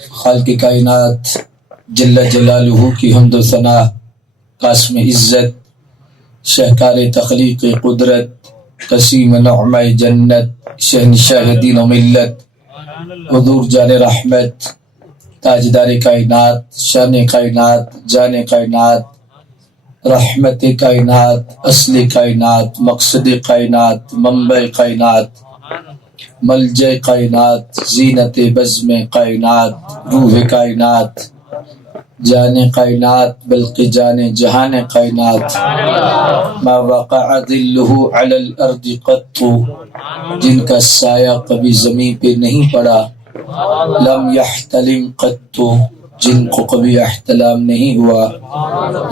خالق کائنات جل جلالہ کی حمد و ثنا، قاسم عزت، شہکار تخلیق قدرت، قسیم نعمہ جنت، شہنشاہ دین و ملت، حضور جان رحمت، تاجدار کائنات، شان کائنات، جان کائنات، رحمت کائنات، اصل کائنات، مقصد کائنات، منبع کائنات، ملجأ کائنات، زینت بزم کائنات، روح کائنات، جان کائنات بلکہ جان جہان کائنات، ما وقع ظلہ علی الارض قط، جن کا سایہ کبھی زمین پہ نہیں پڑا، لم یحتلم قط، جن کو کبھی احتلام نہیں ہوا،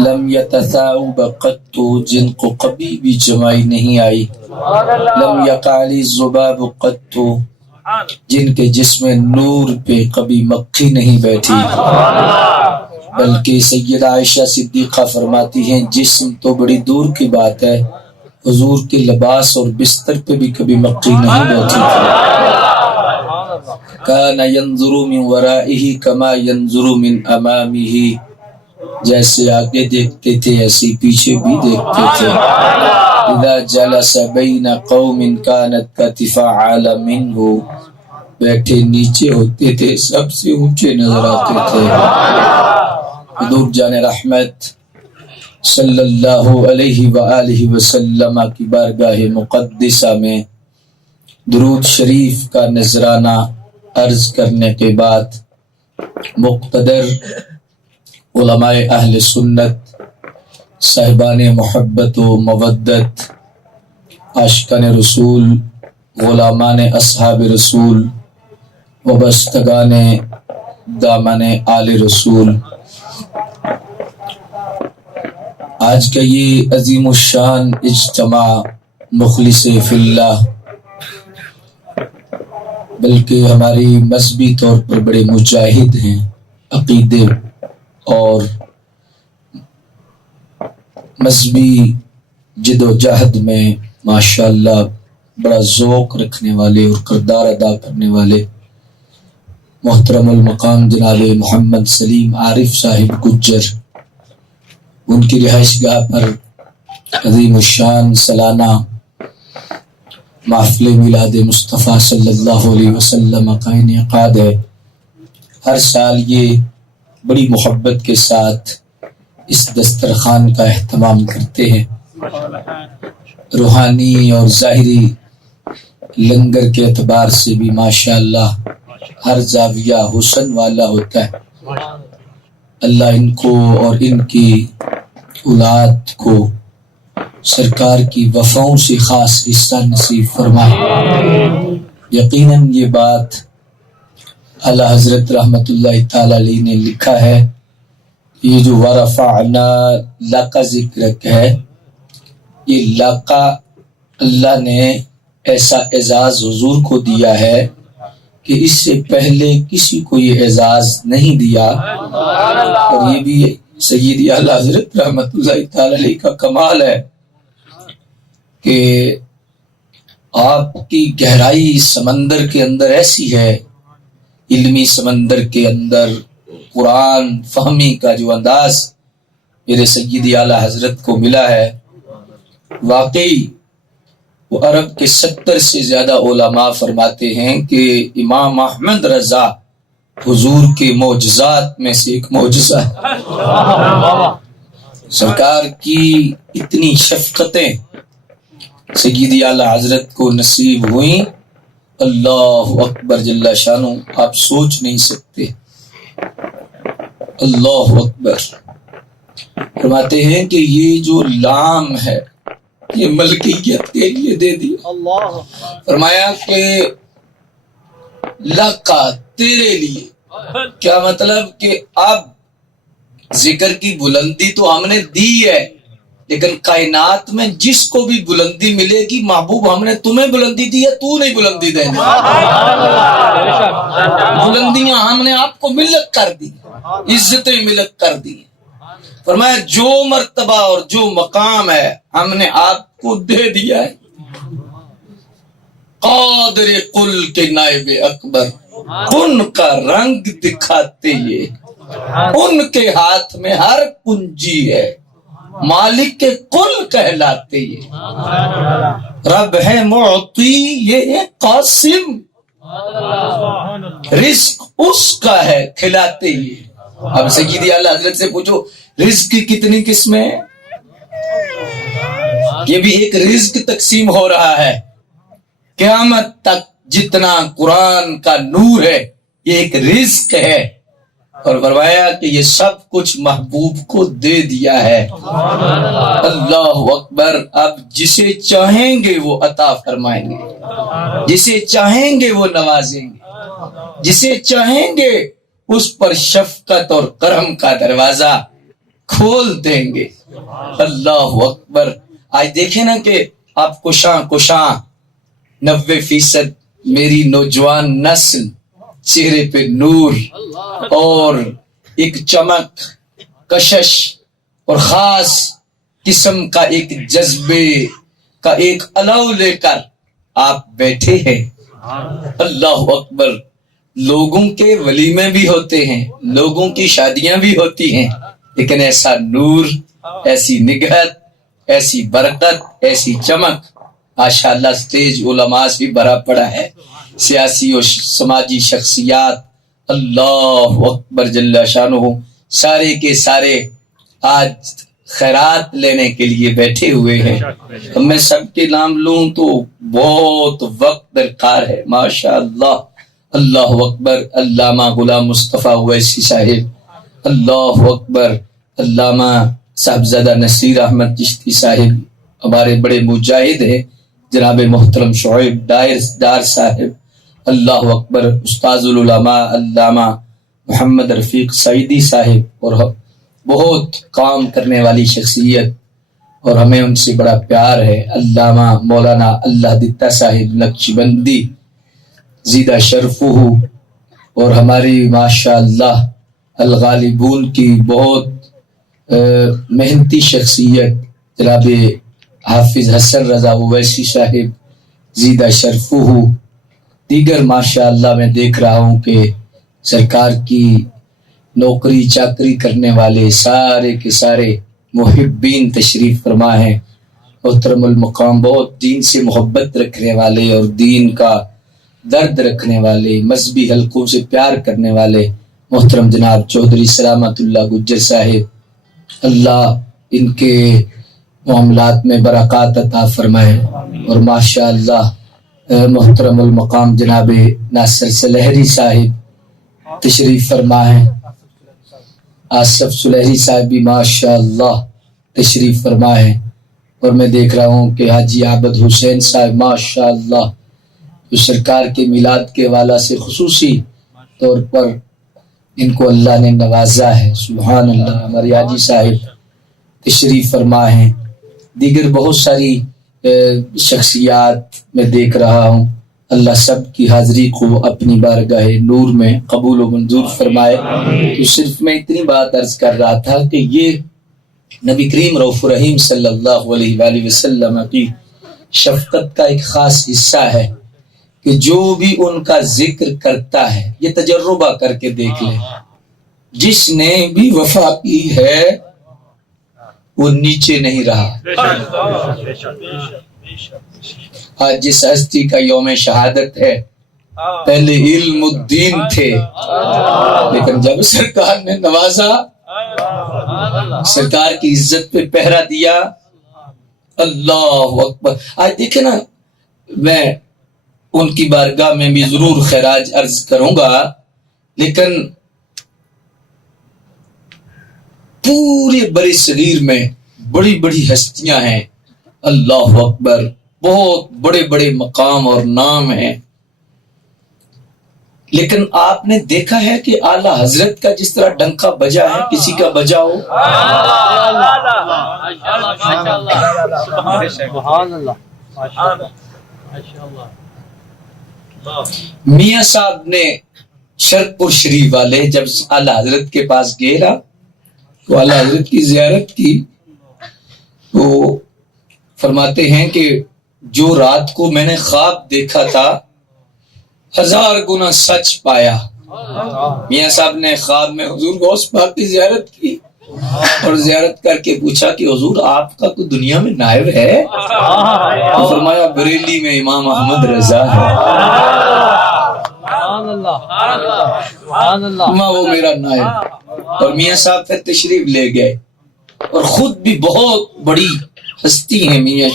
لم یتثاؤب قط، جن کو کبھی بھی جمائی نہیں آئی، لم یقع علی الذباب قط، جن کے جسم نور پہ کبھی مکھی نہیں بیٹھی، بلکہ سیدہ عائشہ صدیقہ فرماتی ہیں جسم تو بڑی دور کی بات ہے، حضور کے لباس اور بستر پہ بھی کبھی مکھی نہیں بیٹھی تھی۔ کان ینظر من ورائہ کما ینظر من امامہ، جیسے آگے دیکھتے تھے ایسے پیچھے بھی دیکھتے تھے۔ اذا جلس بین قوم کانت کتف اعلی منہ، بیٹھے نیچے ہوتے تھے سب سے اونچے نظر آتے تھے۔ حضور جان رحمت صلی اللہ علیہ وآلہ وسلم کی بارگاہ مقدسہ میں درود شریف کا نذرانہ عرض کرنے کے بعد مقتدر علماء اہل سنت، صاحبان محبت و مودت، عاشقان رسول، غلامان اصحاب رسول، وابستگان دامن آل رسول، آج کا یہ عظیم الشان اجتماع مخلص فی اللہ، بلکہ ہماری مذہبی طور پر بڑے مجاہد ہیں، عقیدے اور مذہبی جد و جہد میں ماشاءاللہ بڑا ذوق رکھنے والے اور کردار ادا کرنے والے محترم المقام جناب محمد سلیم عارف صاحب گجر، ان کی رہائش گاہ پر عظیم الشان سالانہ محفل میلاد مصطفیٰ صلی اللہ علیہ وسلم کا انعقاد ہے۔ ہر سال یہ بڑی محبت کے ساتھ اس دسترخوان کا اہتمام کرتے ہیں۔ روحانی اور ظاہری لنگر کے اعتبار سے بھی ماشاءاللہ ہر زاویہ حسن والا ہوتا ہے۔ اللہ ان کو اور ان کی اولاد کو سرکار کی وفاؤں سے خاص حصہ نصیب فرمائے۔ یقیناً یہ بات اعلی حضرت رحمت اللہ تعالی علیہ نے لکھا ہے، یہ جو ورفعنا لک ذکرک ہے، یہ لقا اللہ نے ایسا اعزاز حضور کو دیا ہے کہ اس سے پہلے کسی کو یہ اعزاز نہیں دیا، اور یہ بھی سیدی اعلی حضرت رحمت اللہ تعالی علیہ کا کمال ہے کہ آپ کی گہرائی سمندر کے اندر ایسی ہے، علمی سمندر کے اندر قرآن فہمی کا جو انداز میرے سیدی اعلی حضرت کو ملا ہے، واقعی وہ عرب کے 70 سے زیادہ علماء فرماتے ہیں کہ امام احمد رضا حضور کے معجزات میں سے ایک معجزہ ہے۔ سرکار کی اتنی شفقتیں سیدی اعلی حضرت کو نصیب ہوئیں، اللہ اکبر جل شانہ، آپ سوچ نہیں سکتے۔ اللہ اکبر۔ فرماتے ہیں کہ یہ جو لام ہے یہ ملکیت کے لیے دے دیا۔ فرمایا کہ لقا تیرے لیے، کیا مطلب کہ اب ذکر کی بلندی تو ہم نے دی ہے، لیکن کائنات میں جس کو بھی بلندی ملے گی محبوب ہم نے تمہیں بلندی دی ہے، تو نہیں بلندی دیں گے۔ بلندیاں ہم نے آپ کو ملک کر دی، عزتیں ملک کر دی۔ فرمایا جو مرتبہ اور جو مقام ہے ہم نے آپ کو دے دیا ہے۔ قادر قل کے نائب اکبر، ان کا رنگ دکھاتے یہ، ان کے ہاتھ میں ہر کنجی ہے، مالک کے کل کہلاتے یہ، رب ہے معطی یہ ہے قاسم، رزق اس کا ہے کھلاتے یہ۔ اب سیدی اعلیٰ حضرت سے پوچھو رزق کی کتنی قسمیں ہیں؟ یہ بھی ایک رزق تقسیم ہو رہا ہے، قیامت تک جتنا قرآن کا نور ہے یہ ایک رزق ہے، اور فرمایا کہ یہ سب کچھ محبوب کو دے دیا ہے۔ اللہ اکبر۔ اب جسے چاہیں گے وہ عطا فرمائیں گے، جسے چاہیں گے وہ نوازیں گے، جسے چاہیں گے اس پر شفقت اور کرم کا دروازہ کھول دیں گے۔ اللہ اکبر۔ آج دیکھیں نا کہ آپ کشاں 90% میری نوجوان نسل چہرے پہ نور اور ایک چمک، کشش اور خاص قسم کا ایک جذبے کا ایک علو لے کر آپ بیٹھے ہیں۔ اللہ اکبر۔ لوگوں کے ولیمے بھی ہوتے ہیں، لوگوں کی شادیاں بھی ہوتی ہیں، لیکن ایسا نور، ایسی نگہت، ایسی برکت، ایسی چمک ماشاءاللہ سٹیج علماء سے بھی بھرا پڑا ہے، سیاسی اور سماجی شخصیات اللہ اکبر جل شانہ سارے کے سارے آج خیرات لینے کے لیے بیٹھے ہوئے ہیں۔ اب میں سب کے نام لوں تو بہت وقت درکار ہے۔ ماشاءاللہ اللہ اکبر۔ علامہ غلام مصطفیٰ اویسی صاحب، اللہ اکبر۔ علامہ صاحبزادہ نصیر احمد چشتی صاحب ہمارے بڑے مجاہد ہیں، جناب محترم شعیب ڈار صاحب، اللہ اکبر۔ استاذ العلماء علامہ محمد رفیق سعیدی صاحب، اور بہت کام کرنے والی شخصیت اور ہمیں ان سے بڑا پیار ہے، علامہ مولانا اللہ دتا صاحب نقشبندی زیدہ شرفہ، اور ہماری ماشاءاللہ الغالبون کی بہت محنتی شخصیت جناب حافظ حسن رضا اویسی صاحب زیدہ شرفہ، دیگر ماشاءاللہ میں دیکھ رہا ہوں کہ سرکار کی نوکری چاکری کرنے والے سارے کے سارے محبین تشریف فرما ہیں، محترم المقام، بہت دین سے محبت رکھنے والے اور دین کا درد رکھنے والے، مذہبی حلقوں سے پیار کرنے والے محترم جناب چودھری سلامت اللہ گجر صاحب، اللہ ان کے معاملات میں برکات عطا فرمائے، اور ماشاءاللہ محترم المقام جناب ناصر سلہری صاحب تشریف فرما ہے، آصف سلہری صاحب بھی ماشاءاللہ تشریف فرما ہے، اور میں دیکھ رہا ہوں کہ حاجی عابد حسین صاحب ماشاءاللہ جو سرکار کے میلاد کے حوالہ سے خصوصی طور پر ان کو اللہ نے نوازا ہے، سبحان اللہ۔ ہمارے حاجی صاحب تشریف فرما ہیں، دیگر بہت ساری شخصیات میں دیکھ رہا ہوں، اللہ سب کی حاضری کو اپنی بارگاہ نور میں قبول و منظور فرمائے۔ تو صرف میں اتنی بات عرض کر رہا تھا کہ یہ نبی کریم رؤوف الرحیم صلی اللہ علیہ وآلہ وسلم کی شفقت کا ایک خاص حصہ ہے کہ جو بھی ان کا ذکر کرتا ہے، یہ تجربہ کر کے دیکھ لیں، جس نے بھی وفا کی ہے وہ نیچے نہیں رہا۔ آج جس ہستی کا یوم شہادت ہے، پہلے علم الدین تھے، لیکن جب سرکار نے نوازا، سرکار کی عزت پہ پہرا دیا، اللہ اکبر۔ آج دیکھیں نا، میں ان کی بارگاہ میں بھی ضرور خراج عرض کروں گا، لیکن پورے بڑے صغیر میں بڑی بڑی ہستیاں ہیں، اللہ اکبر، بہت بڑے بڑے مقام اور نام ہیں، لیکن آپ نے دیکھا ہے کہ اعلیٰ حضرت کا جس طرح ڈنکا بجا ہے، کسی کا بجا ہو؟ میاں صاحب نے شرک پور شریف والے جب اعلیٰ حضرت کے پاس گئے نا، تو اعلیٰ حضرت کی زیارت کی، تو فرماتے ہیں کہ جو رات کو میں نے خواب دیکھا تھا 1000 گنا سچ پایا۔ میاں صاحب نے خواب میں حضور غوث پاک کی زیارت کی اور زیارت کر کے پوچھا کہ حضور آپ کا کوئی دنیا میں نائب ہے؟ تو فرمایا بریلی میں امام احمد رضا ہے، وہ میرا نائب۔ اور میاں صاحب پھر تشریف لے گئے، اور خود بھی بہت بڑی ہستی ہیں میاں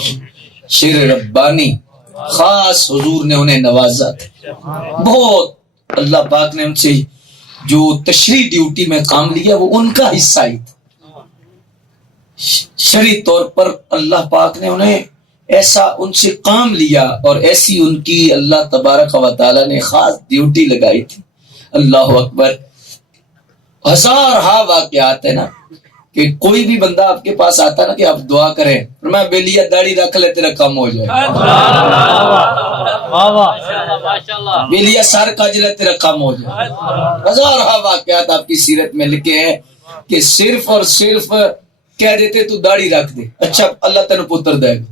شیر ربانی، خاص حضور نے انہیں نوازا تھا بہت۔ اللہ پاک نے ان سے جو تشریح ڈیوٹی میں کام لیا وہ ان کا حصہ ہی تھا۔ شرعی طور پر اللہ پاک نے انہیں ایسا ان سے کام لیا اور ایسی ان کی اللہ تبارک و تعالی نے خاص ڈیوٹی لگائی تھی۔ اللہ اکبر۔ 1000 واقعات ہے نا کہ کوئی بھی بندہ آپ کے پاس آتا نا کہ آپ دعا کریں، میں بیلیا داڑھی رکھ لے تیرا کام ہو جائے، بیلیا سر کاج لے تیرا کام ہو جائے۔ 1000 واقعات آپ کی سیرت میں لکھے ہیں کہ صرف اور صرف کہہ دیتے تو داڑھی رکھ دے، اچھا اللہ تینوں پتر دے گا۔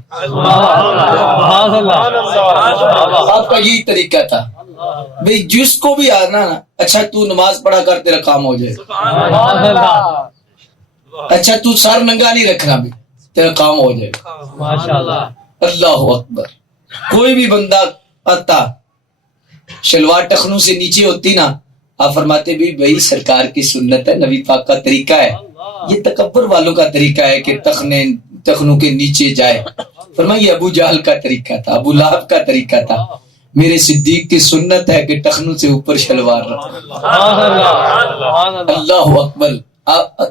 آپ کا یہی طریقہ تھا بھئی، جس کو بھی آنا نا، اچھا تو نماز پڑھا کر تیرا کام ہو جائے، اچھا تو سر ننگا نہیں رکھنا بھی تیرا کام ہو جائے۔ اللہ اکبر۔ کوئی بھی بندہ آتا شلوار ٹخنوں سے نیچے ہوتی نا، آپ فرماتے بھی بھائی سرکار کی سنت ہے، نبی پاک کا طریقہ ہے، یہ تکبر والوں کا طریقہ ہے کہ ٹخنوں کے نیچے جائے۔ فرمائیے ابو جہل کا طریقہ تھا، ابو لہب کا طریقہ تھا، میرے صدیق کی سنت ہے کہ ٹخنوں سے اوپر شلوار رکھو۔ اللہ اکبر۔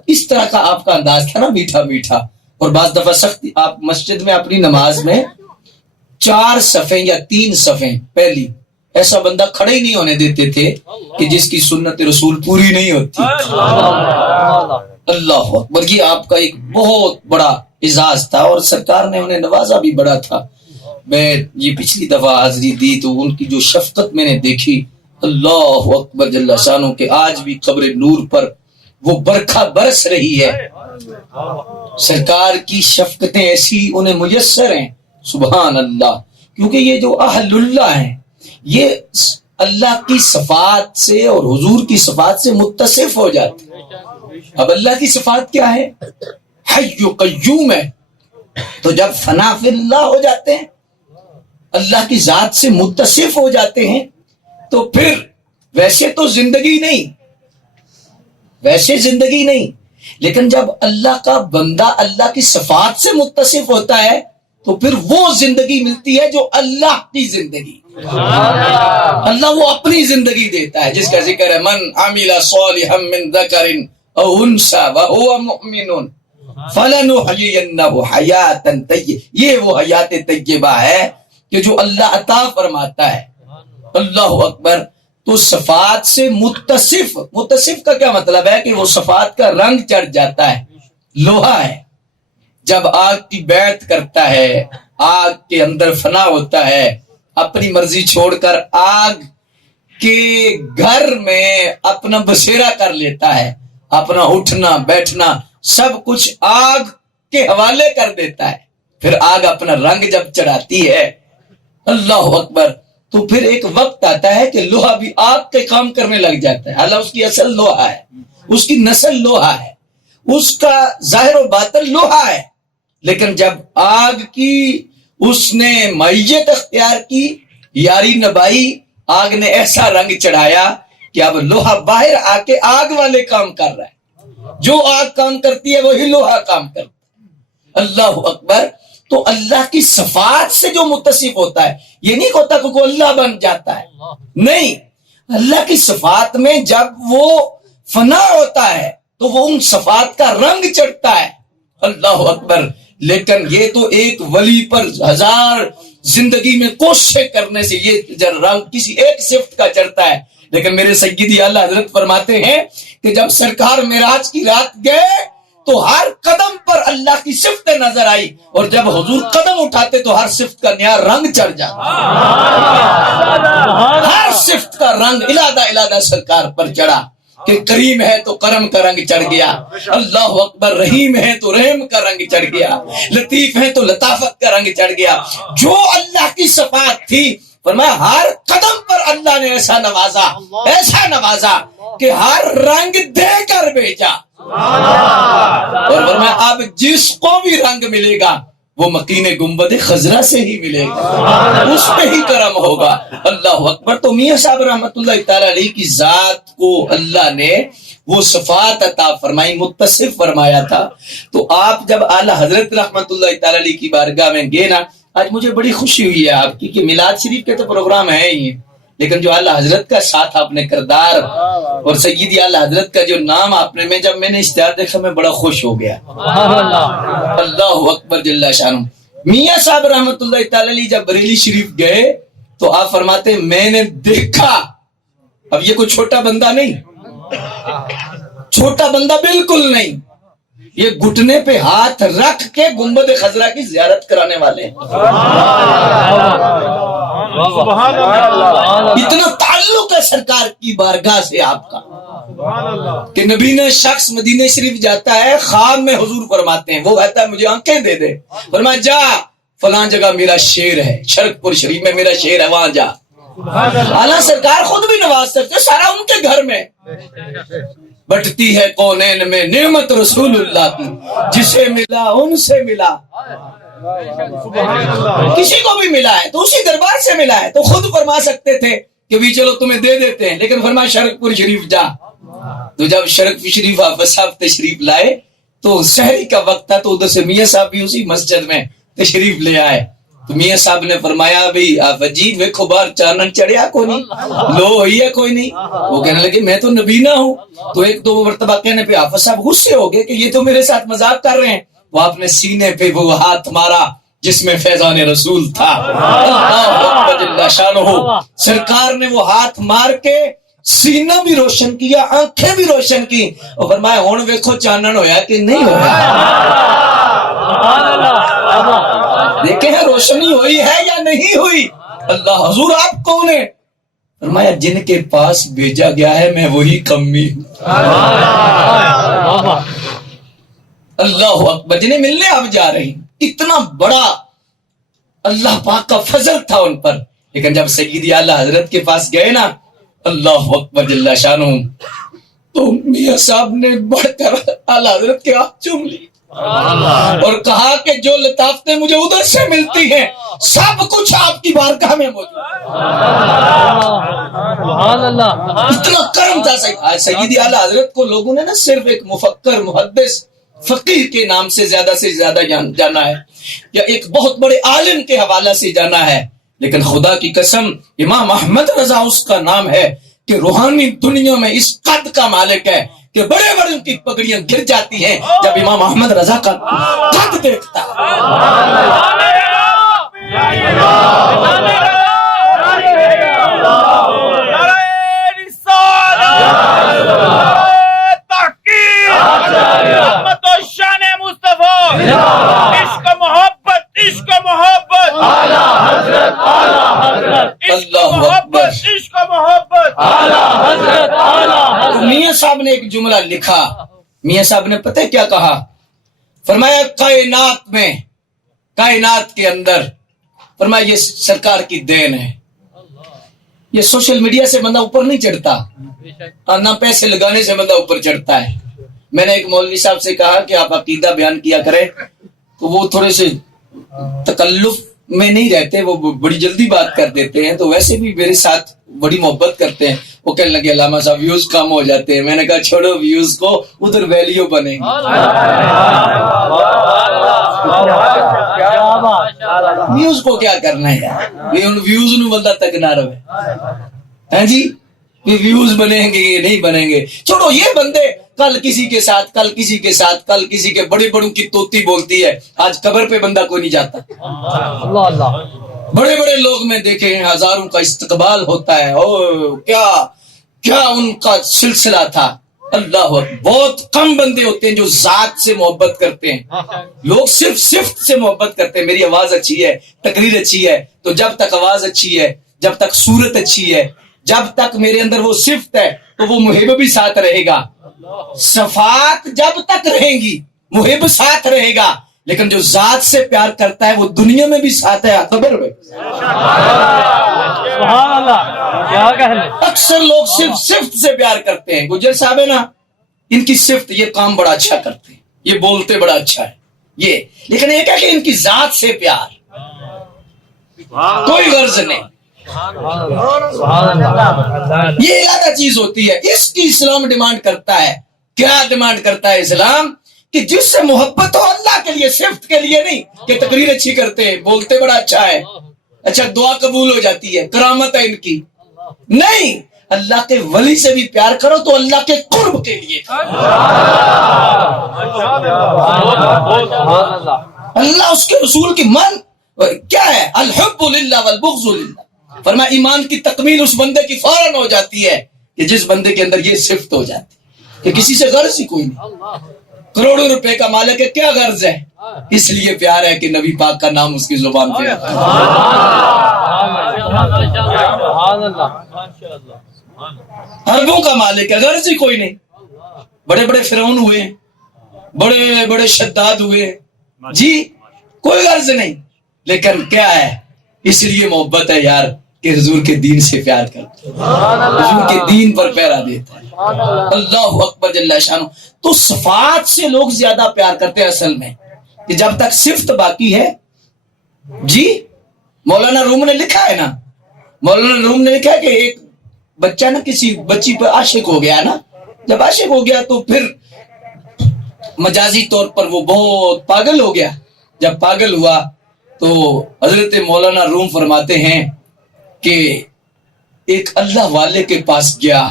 اس طرح کا آپ کا انداز تھا نا، میٹھا میٹھا۔ اور بعض دفعہ سخت، آپ مسجد میں اپنی نماز میں 4 صفیں یا 3 صفیں پہلی ایسا بندہ کھڑے ہی نہیں ہونے دیتے تھے کہ جس کی سنت رسول پوری نہیں ہوتی۔ اللہ اکبر۔ یہ آپ کا ایک بہت بڑا اعزاز تھا اور سرکار نے انہیں نوازا بھی بڑا تھا۔ میں یہ پچھلی دفعہ حاضری دی تو ان کی جو شفقت میں نے دیکھی، اللہ اکبر جل شانہ، کہ آج بھی قبر نور پر وہ برکھا برس رہی ہے۔ سرکار کی شفقتیں ایسی انہیں میسر ہیں، سبحان اللہ۔ کیونکہ یہ جو اہل اللہ ہیں یہ اللہ کی صفات سے اور حضور کی صفات سے متصف ہو جاتے ہیں۔ اب اللہ کی صفات کیا ہے؟ حی قیوم ہے، تو جب فنا فی اللہ ہو جاتے ہیں، اللہ کی ذات سے متصف ہو جاتے ہیں، تو پھر ویسے تو زندگی نہیں، لیکن جب اللہ کا بندہ اللہ کی صفات سے متصف ہوتا ہے تو پھر وہ زندگی ملتی ہے جو اللہ کی زندگی، اللہ وہ اپنی زندگی دیتا ہے، جس کا ذکر ہے من عمل صالحا من ذکر او انثى وهو مؤمن فلنحيينه حیاة طیبہ۔ یہ وہ حیات طیبہ ہے کہ جو اللہ عطا فرماتا ہے۔ اللہ اکبر۔ تو صفات سے متصف کا کیا مطلب ہے کہ وہ صفات کا رنگ چڑھ جاتا ہے۔ لوہا ہے، جب آگ کی بیعت کرتا ہے، آگ کے اندر فنا ہوتا ہے، اپنی مرضی چھوڑ کر آگ کے گھر میں اپنا بسیرا کر لیتا ہے، اپنا اٹھنا بیٹھنا سب کچھ آگ کے حوالے کر دیتا ہے، پھر آگ اپنا رنگ جب چڑھاتی ہے، اللہ اکبر، تو پھر ایک وقت آتا ہے کہ لوہا بھی آگ کے کام کرنے لگ جاتا ہے۔ حالانکہ اس کی اصل لوہا ہے، اس کی نسل لوہا ہے، اس کا ظاہر و باطن لوہا ہے، لیکن جب آگ کی اس نے معیت اختیار کی، یاری نبائی، آگ نے ایسا رنگ چڑھایا کہ اب لوہا باہر آ کے آگ والے کام کر رہا ہے، جو آگ کام کرتی ہے وہی لوہا کام کرتا ہے۔ اللہ اکبر۔ تو اللہ کی صفات سے جو متصف ہوتا ہے، یہ نہیں ہوتا کہ کوئی اللہ بن جاتا ہے، نہیں، اللہ کی صفات میں جب وہ فنا ہوتا ہے تو وہ ان صفات کا رنگ چڑھتا ہے۔ اللہ اکبر۔ لیکن یہ تو ایک ولی پر 1000 زندگی میں کوششیں کرنے سے یہ رنگ کسی ایک صفت کا چڑھتا ہے، لیکن میرے سیدی اعلیٰ حضرت فرماتے ہیں کہ جب سرکار معراج کی رات گئے تو ہر قدم پر اللہ کی صفت نظر آئی، اور جب حضور قدم اٹھاتے تو ہر صفت کا نیا رنگ چڑھ جاتا، ہر صفت کا رنگ الادہ سرکار پر چڑھا کہ کریم ہے تو کرم کا رنگ چڑھ گیا، اللہ اکبر، رحیم ہے تو رحم کا رنگ چڑھ گیا، لطیف ہے تو لطافت کا رنگ چڑھ گیا۔ جو اللہ کی صفات تھی فرمایا ہر قدم پر اللہ نے ایسا نوازا کہ ہر رنگ دے کر بھیجا. اور فرمایا اب جس کو بھی رنگ ملے گا وہ مکین گنبد خضرا سے ہی ملے گا, اس پہ ہی کرم ہوگا. اللہ اکبر. تو میاں صاحب رحمت اللہ تعالی علیہ کی ذات کو اللہ نے وہ صفات عطا فرمائی, متصف فرمایا تھا. تو آپ جب اعلی حضرت رحمت اللہ تعالی علیہ کی بارگاہ میں گئے نا, آج مجھے بڑی خوشی ہوئی ہے آپ کی کہ میلاد شریف کے تو پروگرام ہے ہی, لیکن جو اعلی حضرت کا ساتھ آپ نے کردار اور سیدی اعلی حضرت کا جو نام آپ نے, جب میں نے اشتہار دیکھا میں بڑا خوش ہو گیا. اللہ اکبر جل شانہ. میاں صاحب رحمت اللہ تعالی علیہ جب بریلی شریف گئے تو آپ فرماتے میں نے دیکھا, اب یہ کوئی چھوٹا بندہ نہیں, چھوٹا بندہ بالکل نہیں, یہ گھٹنے پہ ہاتھ رکھ کے گنبد خضرا کی زیارت کرانے والے ہیں. اتنا تعلق ہے سرکار کی بارگاہ سے آپ کا کہ نبی نے شخص مدینہ شریف جاتا ہے, خواب میں حضور فرماتے ہیں, وہ کہتا ہے مجھے آنکھیں دے دے, فرمایا جا فلاں جگہ میرا شیر ہے, شرک پور شریف میں میرا شیر ہے, وہاں جا. حالانکہ سرکار خود بھی نواز سکتے, سارا ان کے گھر میں. بٹتی ہے کونین میں نعمت رسول اللہ کی, جسے ملا ان سے ملا, کسی کو بھی ملا ہے تو اسی دربار سے ملا ہے. تو خود فرما سکتے تھے کہ بھی چلو تمہیں دے دیتے ہیں, لیکن فرمایا شرک پور شریف جا. تو جب شرک پور شریف آپ صاحب تشریف لائے تو سحری کا وقت تھا, تو ادھر سے میاں صاحب بھی اسی مسجد میں تشریف لے آئے. تو میاں صاحب نے فرمایا بھائی آپ عجیب ویکھو باہر چانن چڑھیا کوئی نہیں, لو ہوئی ہے کوئی نہیں. وہ کہنے لگے میں تو نبینا ہوں. تو ایک دو مرتبہ کہنے پہ حافظ صاحب غصے ہو گئے کہ یہ تو میرے ساتھ مذاق کر رہے ہیں. وہ آپ نے سینے پہ وہ ہاتھ مارا جس میں فیضان رسول تھا. اللہ اکبر جل شانہ. سرکار نے وہ ہاتھ مار کے سینہ بھی روشن کیا, آنکھیں بھی روشن کی, اور فرمایا ہن ویکھو چانن ہویا کہ نہیں ہویا. دیکھیں روشنی ہوئی ہے یا نہیں ہوئی. اللہ حضور آپ کون ہیں؟ فرمایا جن کے پاس بھیجا گیا ہے میں وہی کمی ہوں. اللہ اکبر. جنہیں ملنے آپ جا رہی, اتنا بڑا اللہ پاک کا فضل تھا ان پر. لیکن جب سیدی اعلی حضرت کے پاس گئے نا, اللہ اکبر جل شانہ, تو میاں صاحب نے بڑھ کر اعلی حضرت کے ہاتھ چوم لی اور کہا کہ جو لطافتیں مجھے ادھر سے ملتی ہیں سب کچھ آپ کی بارگاہ میں موجود. اتنا کرم تھا سیدی اعلی حضرت کو. لوگوں نے نا صرف ایک مفکر, محدث, فقیر کے نام سے زیادہ جانا ہے, یا ایک بہت بڑے عالم کے حوالہ سے جانا ہے, لیکن خدا کی قسم امام احمد رضا اس کا نام ہے کہ روحانی دنیا میں اس قد کا مالک ہے کہ بڑے بڑے ان کی پگڑیاں گر جاتی ہیں جب امام احمد رضا کا قد دیکھتا ہے. میاں صاحب نے ایک جملہ لکھا. میاں صاحب نے پتہ کیا کہا؟ فرمایا کائنات کے اندر, فرمایا یہ سرکار کی دین ہے. یہ سوشل میڈیا سے بندہ اوپر نہیں چڑھتا, نہ پیسے لگانے سے بندہ اوپر چڑھتا ہے. میں نے ایک مولوی صاحب سے کہا کہ آپ عقیدہ بیان کیا کریں, تو وہ تھوڑے سے تکلف میں نہیں رہتے, وہ بڑی جلدی بات کر دیتے ہیں. تو ویسے بھی میرے ساتھ بڑی محبت کرتے ہیں. وہ کہنے لگے علامہ صاحب ویوز کم ہو جاتے ہیں. میں نے کہا چھوڑو ویوز کو, ادھر ویلیو بنے گی. ویوز کو کیا کرنا ہے یار, ویوز نو بندہ تک نہ رہے ہیں جی, ویوز بنیں گے یہ نہیں بنیں گے. چھوڑو یہ بندے کل کسی کے ساتھ, کل کسی کے ساتھ, کل کسی کے, بڑے بڑوں کی توتی بولتی ہے. آج قبر پہ بندہ کوئی نہیں جاتا. بڑے بڑے لوگ میں دیکھے ہیں, ہزاروں کا استقبال ہوتا ہے. او کیا ان کا سلسلہ تھا. اللہ بہت کم بندے ہوتے ہیں جو ذات سے محبت کرتے ہیں. لوگ صرف صفت سے محبت کرتے ہیں. میری آواز اچھی ہے, تقریر اچھی ہے, تو جب تک آواز اچھی ہے, جب تک صورت اچھی ہے, جب تک میرے اندر وہ صفت ہے, تو وہ محب بھی ساتھ رہے گا. صفات جب تک رہیں گی محب ساتھ رہے گا. لیکن جو ذات سے پیار کرتا ہے وہ دنیا میں بھی ساتھ ہے قبر میں. سبحان اللہ، کیا کہنے. اکثر لوگ صرف صفت سے پیار کرتے ہیں. گجر صاحب ہے نا، ان کی صفت یہ کام بڑا اچھا کرتے ہیں، یہ بولتے بڑا اچھا ہے یہ، لیکن ایک ہے کہ ان کی ذات سے پیار، کوئی غرض نہیں. یہ علیحدہ چیز ہوتی ہے. اس کی اسلام ڈیمانڈ کرتا ہے. کیا ڈیمانڈ کرتا ہے اسلام؟ کہ جس سے محبت ہو اللہ کے لیے، صفت کے لیے نہیں کہ تقریر اچھی کرتے ہیں، بولتے بڑا اچھا ہے، اچھا دعا قبول ہو جاتی ہے، کرامت ہے ان کی. نہیں، اللہ کے ولی سے بھی پیار کرو تو اللہ کے قرب کے لیے. اللہ اس کے رسول کی من کیا ہے؟ الحب للہ والبغض للہ. فرمایا ایمان کی تکمیل اس بندے کی فوراً ہو جاتی ہے کہ جس بندے کے اندر یہ صفت ہو جاتی ہے کہ کسی سے غرض ہی کوئی نہیں. کروڑوں روپے کا مالک ہے، کیا غرض ہے؟ اس لیے پیار ہے کہ نبی پاک کا نام اس کی زبان پہ ہے. اربوں کا مالک ہے، غرض ہی کوئی نہیں. بڑے بڑے فرعون ہوئے، بڑے بڑے شداد ہوئے، جی کوئی غرض نہیں، لیکن کیا ہے؟ اس لیے محبت ہے یار کہ حضور کے دین سے پیار کرتا، حضور کے دین پر پیرا دیتا ہے. اللہ اکبر جل شانہ. تو صفات سے لوگ زیادہ پیار کرتے ہیں اصل میں، کہ جب تک صفت باقی ہے. جی مولانا روم نے لکھا ہے نا، مولانا روم نے لکھا ہے کہ ایک بچہ نا کسی بچی پر عاشق ہو گیا نا، جب عاشق ہو گیا تو پھر مجازی طور پر وہ بہت پاگل ہو گیا. جب پاگل ہوا تو حضرت مولانا روم فرماتے ہیں کہ ایک اللہ والے کے پاس گیا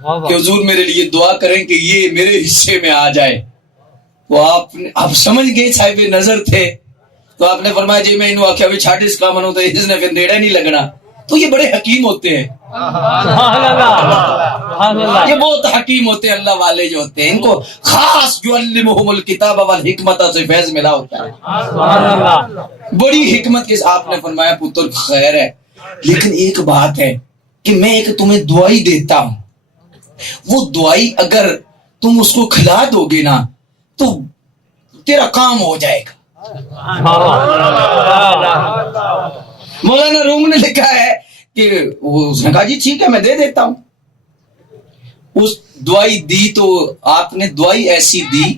کہ حضور میرے لیے دعا کریں کہ یہ میرے حصے میں آ جائے. تو آپ سمجھ گئے، صاحب نظر تھے، تو آپ نے فرمایا جی میں انہوں آخیا بھی چھاٹ اس کا منو تو اس نے پھر نیڑا نہیں لگنا. تو یہ بڑے حکیم ہوتے ہیں، یہ بہت حکیم ہوتے ہیں اللہ والے جو ہوتے ہیں، ان کو خاص جو علمہم الکتاب والحکمت سے فیض ملا ہوتا ہے. بڑی حکمت کے آپ نے فرمایا پتر خیر ہے، لیکن ایک بات ہے کہ میں ایک تمہیں دعائی دیتا ہوں، وہ دعائی اگر تم اس کو کھلا دو گے نا تو تیرا کام ہو جائے گا. مولانا روم نے لکھا ہے کہ اس نے کہا جی ٹھیک ہے میں دے دیتا ہوں. اس دعائی دی تو آپ نے دعائی ایسی دی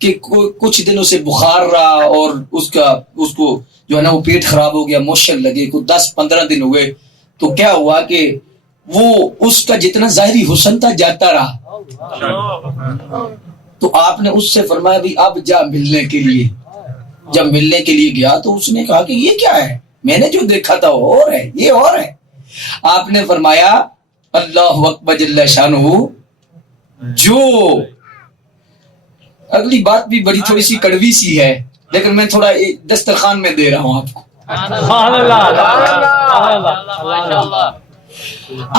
کہ کچھ دن اسے بخار رہا اور اس کو جو ہے نا وہ پیٹ خراب ہو گیا، موشن لگے، کچھ 10-15 دن ہوئے. تو کیا ہوا کہ وہ اس کا جتنا ظاہری حسن تھا جاتا رہا. تو آپ نے اس سے فرمایا بھی اب جا ملنے کے لیے. جب ملنے کے لیے گیا تو اس نے کہا کہ یہ کیا ہے، میں نے جو دیکھا تھا وہ اور ہے، یہ اور ہے. آپ نے فرمایا اللہ اکبر جل شانہ، جو اگلی بات بھی بڑی تھوڑی سی کڑوی سی ہے لیکن میں تھوڑا دسترخوان میں دے رہا ہوں آپ کو.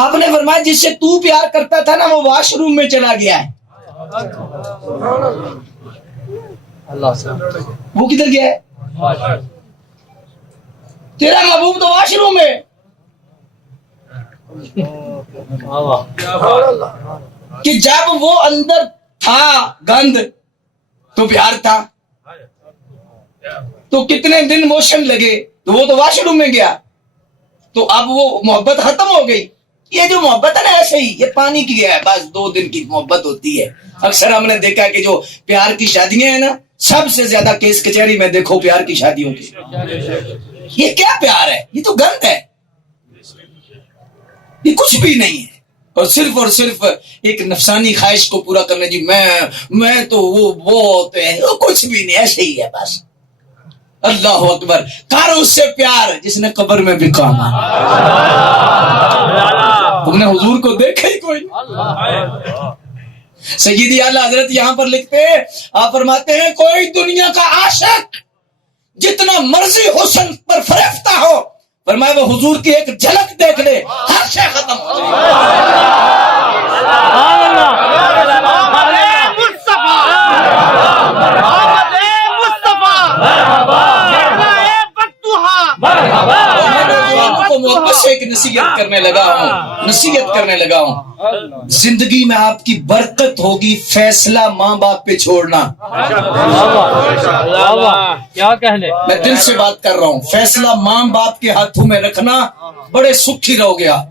آپ نے فرمایا جس سے تو پیار کرتا تھا نا وہ واش روم میں چلا گیا ہے. وہ کدھر گیا ہے؟ تیرا محبوب تو واش روم میں. کہ جب وہ اندر تھا گند تو پیار تھا، تو کتنے دن موشن لگے تو وہ تو واش روم میں گیا، تو اب وہ محبت ختم ہو گئی. یہ جو محبت ہے نا ایسے ہی یہ پانی کی ہے، بس 2 دن کی محبت ہوتی ہے. اکثر ہم نے دیکھا کہ جو پیار کی شادیاں ہیں نا سب سے زیادہ کیس کچہری میں دیکھو پیار کی شادیوں کی. یہ کیا پیار ہے؟ یہ تو گند ہے، یہ کچھ بھی نہیں ہے، اور صرف ایک نفسانی خواہش کو پورا کرنا. جی میں تو وہ بہت ہے، وہ کچھ بھی نہیں، ایسے ہی ہے بس. اللہ اکبر. کر اس سے پیار جس نے قبر میں بھی کام آیا. تم نے حضور کو دیکھا ہی کوئی نہیں. سیدی اعلیٰ حضرت یہاں پر لکھتے ہیں، آپ فرماتے ہیں کوئی دنیا کا عاشق جتنا مرضی حسن پر فریفتہ ہو، فرمایا وہ حضور کی ایک جھلک دیکھ لے ہر شے ختم ہو جائے. محبت سے ایک نصیحت کرنے لگا ہوں. نصیحت کرنے لگا ہوں. زندگی میں آپ کی برکت ہوگی فیصلہ ماں باپ پہ چھوڑنا. کیا کہنے. میں دل سے بات کر رہا ہوں, فیصلہ ماں باپ کے ہاتھوں میں رکھنا, بڑے سکھی رہو گے آپ.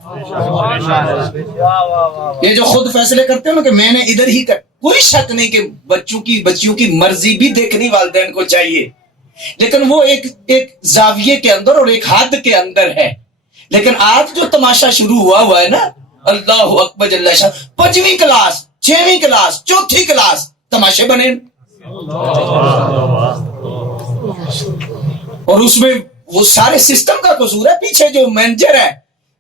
یہ جو خود فیصلے کرتے ہیں نا کہ میں نے ادھر ہی کر, کوئی شک نہیں کہ بچیوں کی مرضی بھی دیکھنی والدین کو چاہیے, لیکن وہ ایک زاویے کے اندر اور ایک حد کے اندر ہے. لیکن آج جو تماشا شروع ہوا ہے نا, اللہ اکبر جل شان, 5ویں کلاس 6ویں کلاس 4تھی کلاس تماشے بنے, اور اس میں وہ سارے سسٹم کا قصور ہے. پیچھے جو مینیجر ہے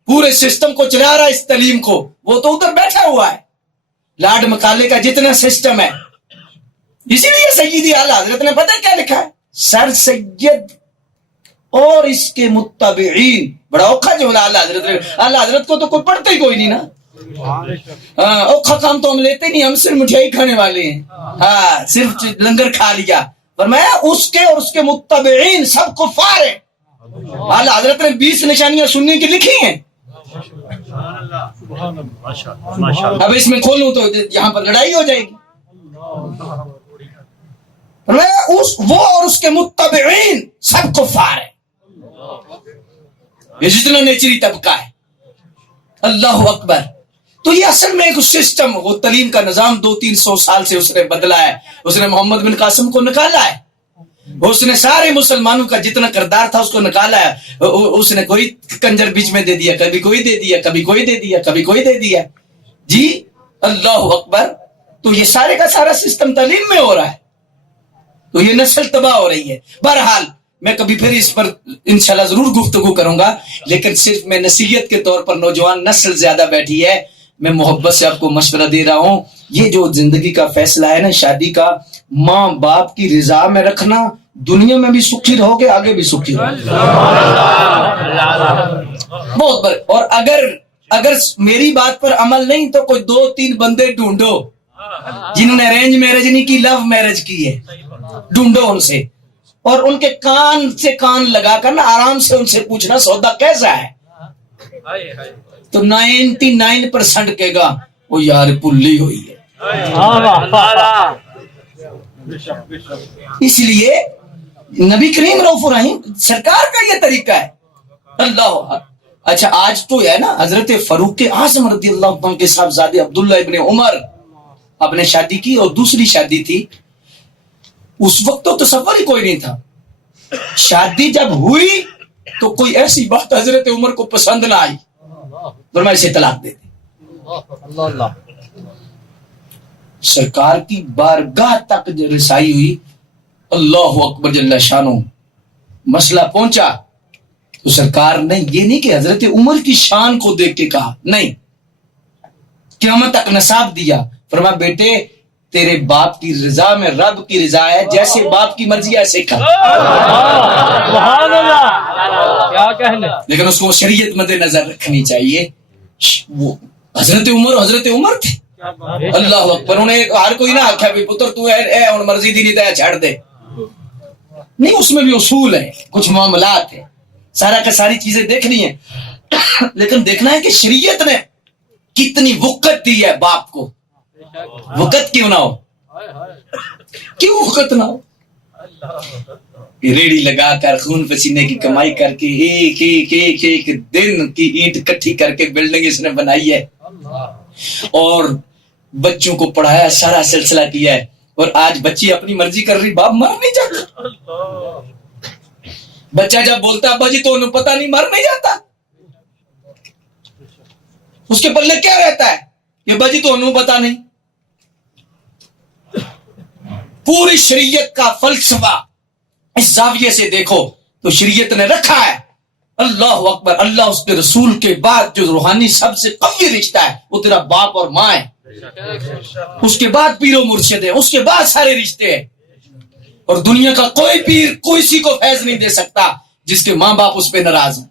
پورے سسٹم کو چلا رہا ہے اس تعلیم کو, وہ تو ادھر بیٹھا ہوا ہے. لاڈ مکالے کا جتنا سسٹم ہے, اسی لیے سیدی اعلیٰ حضرت نے پتہ کیا لکھا ہے, سر سید اور اس کے متبعین. بڑا اوکھا جملہ اعلیٰ حضرت کو تو کوئی پڑھتا ہی کوئی نہیں نا. اوکھا کام تو ہم لیتے نہیں, ہم صرف مٹھائی کھانے والے ہیں, ہاں صرف لنگر کھا لیا. فرمایا اس کے اور اس کے متبعین سب کفار ہیں. اعلیٰ حضرت نے 20 نشانیاں سننے کی لکھی ہیں. اب اس میں کھولوں تو یہاں پر لڑائی ہو جائے گی. وہ اور اس کے متبعین سب کفار ہیں. یہ جتنا نیچری طبقہ ہے. اللہ اکبر. تو یہ اصل میں ایک سسٹم, وہ تعلیم کا نظام 200-300 سال سے اس نے بدلا ہے. اس نے محمد بن قاسم کو نکالا ہے, اس نے سارے مسلمانوں کا جتنا کردار تھا اس کو نکالا ہے. اس نے کوئی کنجر بیچ میں دے دیا, کبھی کوئی دے دیا, کبھی کوئی دے دیا, کبھی کوئی دے دیا. جی اللہ اکبر. تو یہ سارے کا سارا سسٹم تعلیم میں ہو رہا ہے, تو یہ نسل تباہ ہو رہی ہے. بہرحال میں کبھی پھر اس پر انشاءاللہ ضرور گفتگو کروں گا, لیکن صرف میں نصیحت کے طور پر, نوجوان نسل زیادہ بیٹھی ہے, میں محبت سے آپ کو مشورہ دے رہا ہوں. یہ جو زندگی کا فیصلہ ہے نا شادی کا, ماں باپ کی رضا میں رکھنا, دنیا میں بھی سکھی رہو گے, آگے بھی سکھی رہو گے. بہت بڑے. اور اگر میری بات پر عمل نہیں تو کوئی 2-3 بندے ڈھونڈو جنہوں نے ارینج میرج نہیں کی, لو میرج کی ہے, ڈھونڈو ان سے, اور ان کے کان سے کان لگا کر نا آرام سے ان سے پوچھنا سودا کیسا ہے. تو 99% کہے گا وہ یار پلی ہوئی ہے. اس لیے نبی کریم رؤوف الرحیم سرکار کا یہ طریقہ ہے. اللہ. اچھا آج تو ہے نا, حضرت فاروق اعظم رضی اللہ عنہ کے صاحبزادے عبداللہ ابن عمر آپ نے شادی کی, اور دوسری شادی تھی. اس وقت تو تصور ہی کوئی نہیں تھا. شادی جب ہوئی تو کوئی ایسی بات حضرت عمر کو پسند نہ آئی, فرمایا اسے طلاق دے دی. سرکار کی بارگاہ تک رسائی ہوئی, اللہ اکبر جل شانہ, مسئلہ پہنچا تو سرکار نے یہ نہیں کہ حضرت عمر کی شان کو دیکھ کے کہا, نہیں, قیامت تک نصاب دیا. فرمایا بیٹے تیرے باپ کی رضا میں رب کی رضا ہے, جیسے باپ کی مرضی ایسے کر. سبحان اللہ. کیا کہنے. لیکن اس کو شریعت مد نظر رکھنی چاہیے. وہ حضرت عمر تھے. اللہ اکبر. انہیں ہر کوئی نہ آکھا بھی پتر تو ہے اور مرضی دی نہیں تے چھڑ دے, نہیں, اس میں بھی اصول ہے, کچھ معاملات ہیں, سارا کا ساری چیزیں دیکھنی ہے. لیکن دیکھنا ہے کہ شریعت نے کتنی وقت دی ہے باپ کو. وقت کیوں نہ ہو, کیوں وقت نہ ہو. ریڑی لگا کر خون پسینے کی کمائی کر کے ایک دن کی اینٹ کٹھی کر کے بلڈنگ اس نے بنائی ہے, اور بچوں کو پڑھایا, سارا سلسلہ کیا ہے. اور آج بچی اپنی مرضی کر رہی, باپ مر نہیں جاتا. بچہ جب بولتا ابا جی تو انہیں پتا نہیں, مر نہیں جاتا. اس کے پلے کیا رہتا ہے کہ ابا جی تو انہیں پتا نہیں. پوری شریعت کا فلسفہ اس زاویے سے دیکھو تو شریعت نے رکھا ہے. اللہ اکبر. اللہ اس کے رسول کے بعد جو روحانی سب سے قوی رشتہ ہے وہ تیرا باپ اور ماں ہے. اس کے بعد پیر و مرشد ہے, اس کے بعد سارے رشتے ہیں. اور دنیا کا کوئی پیر کسی کو فیض نہیں دے سکتا جس کے ماں باپ اس پہ ناراض ہیں.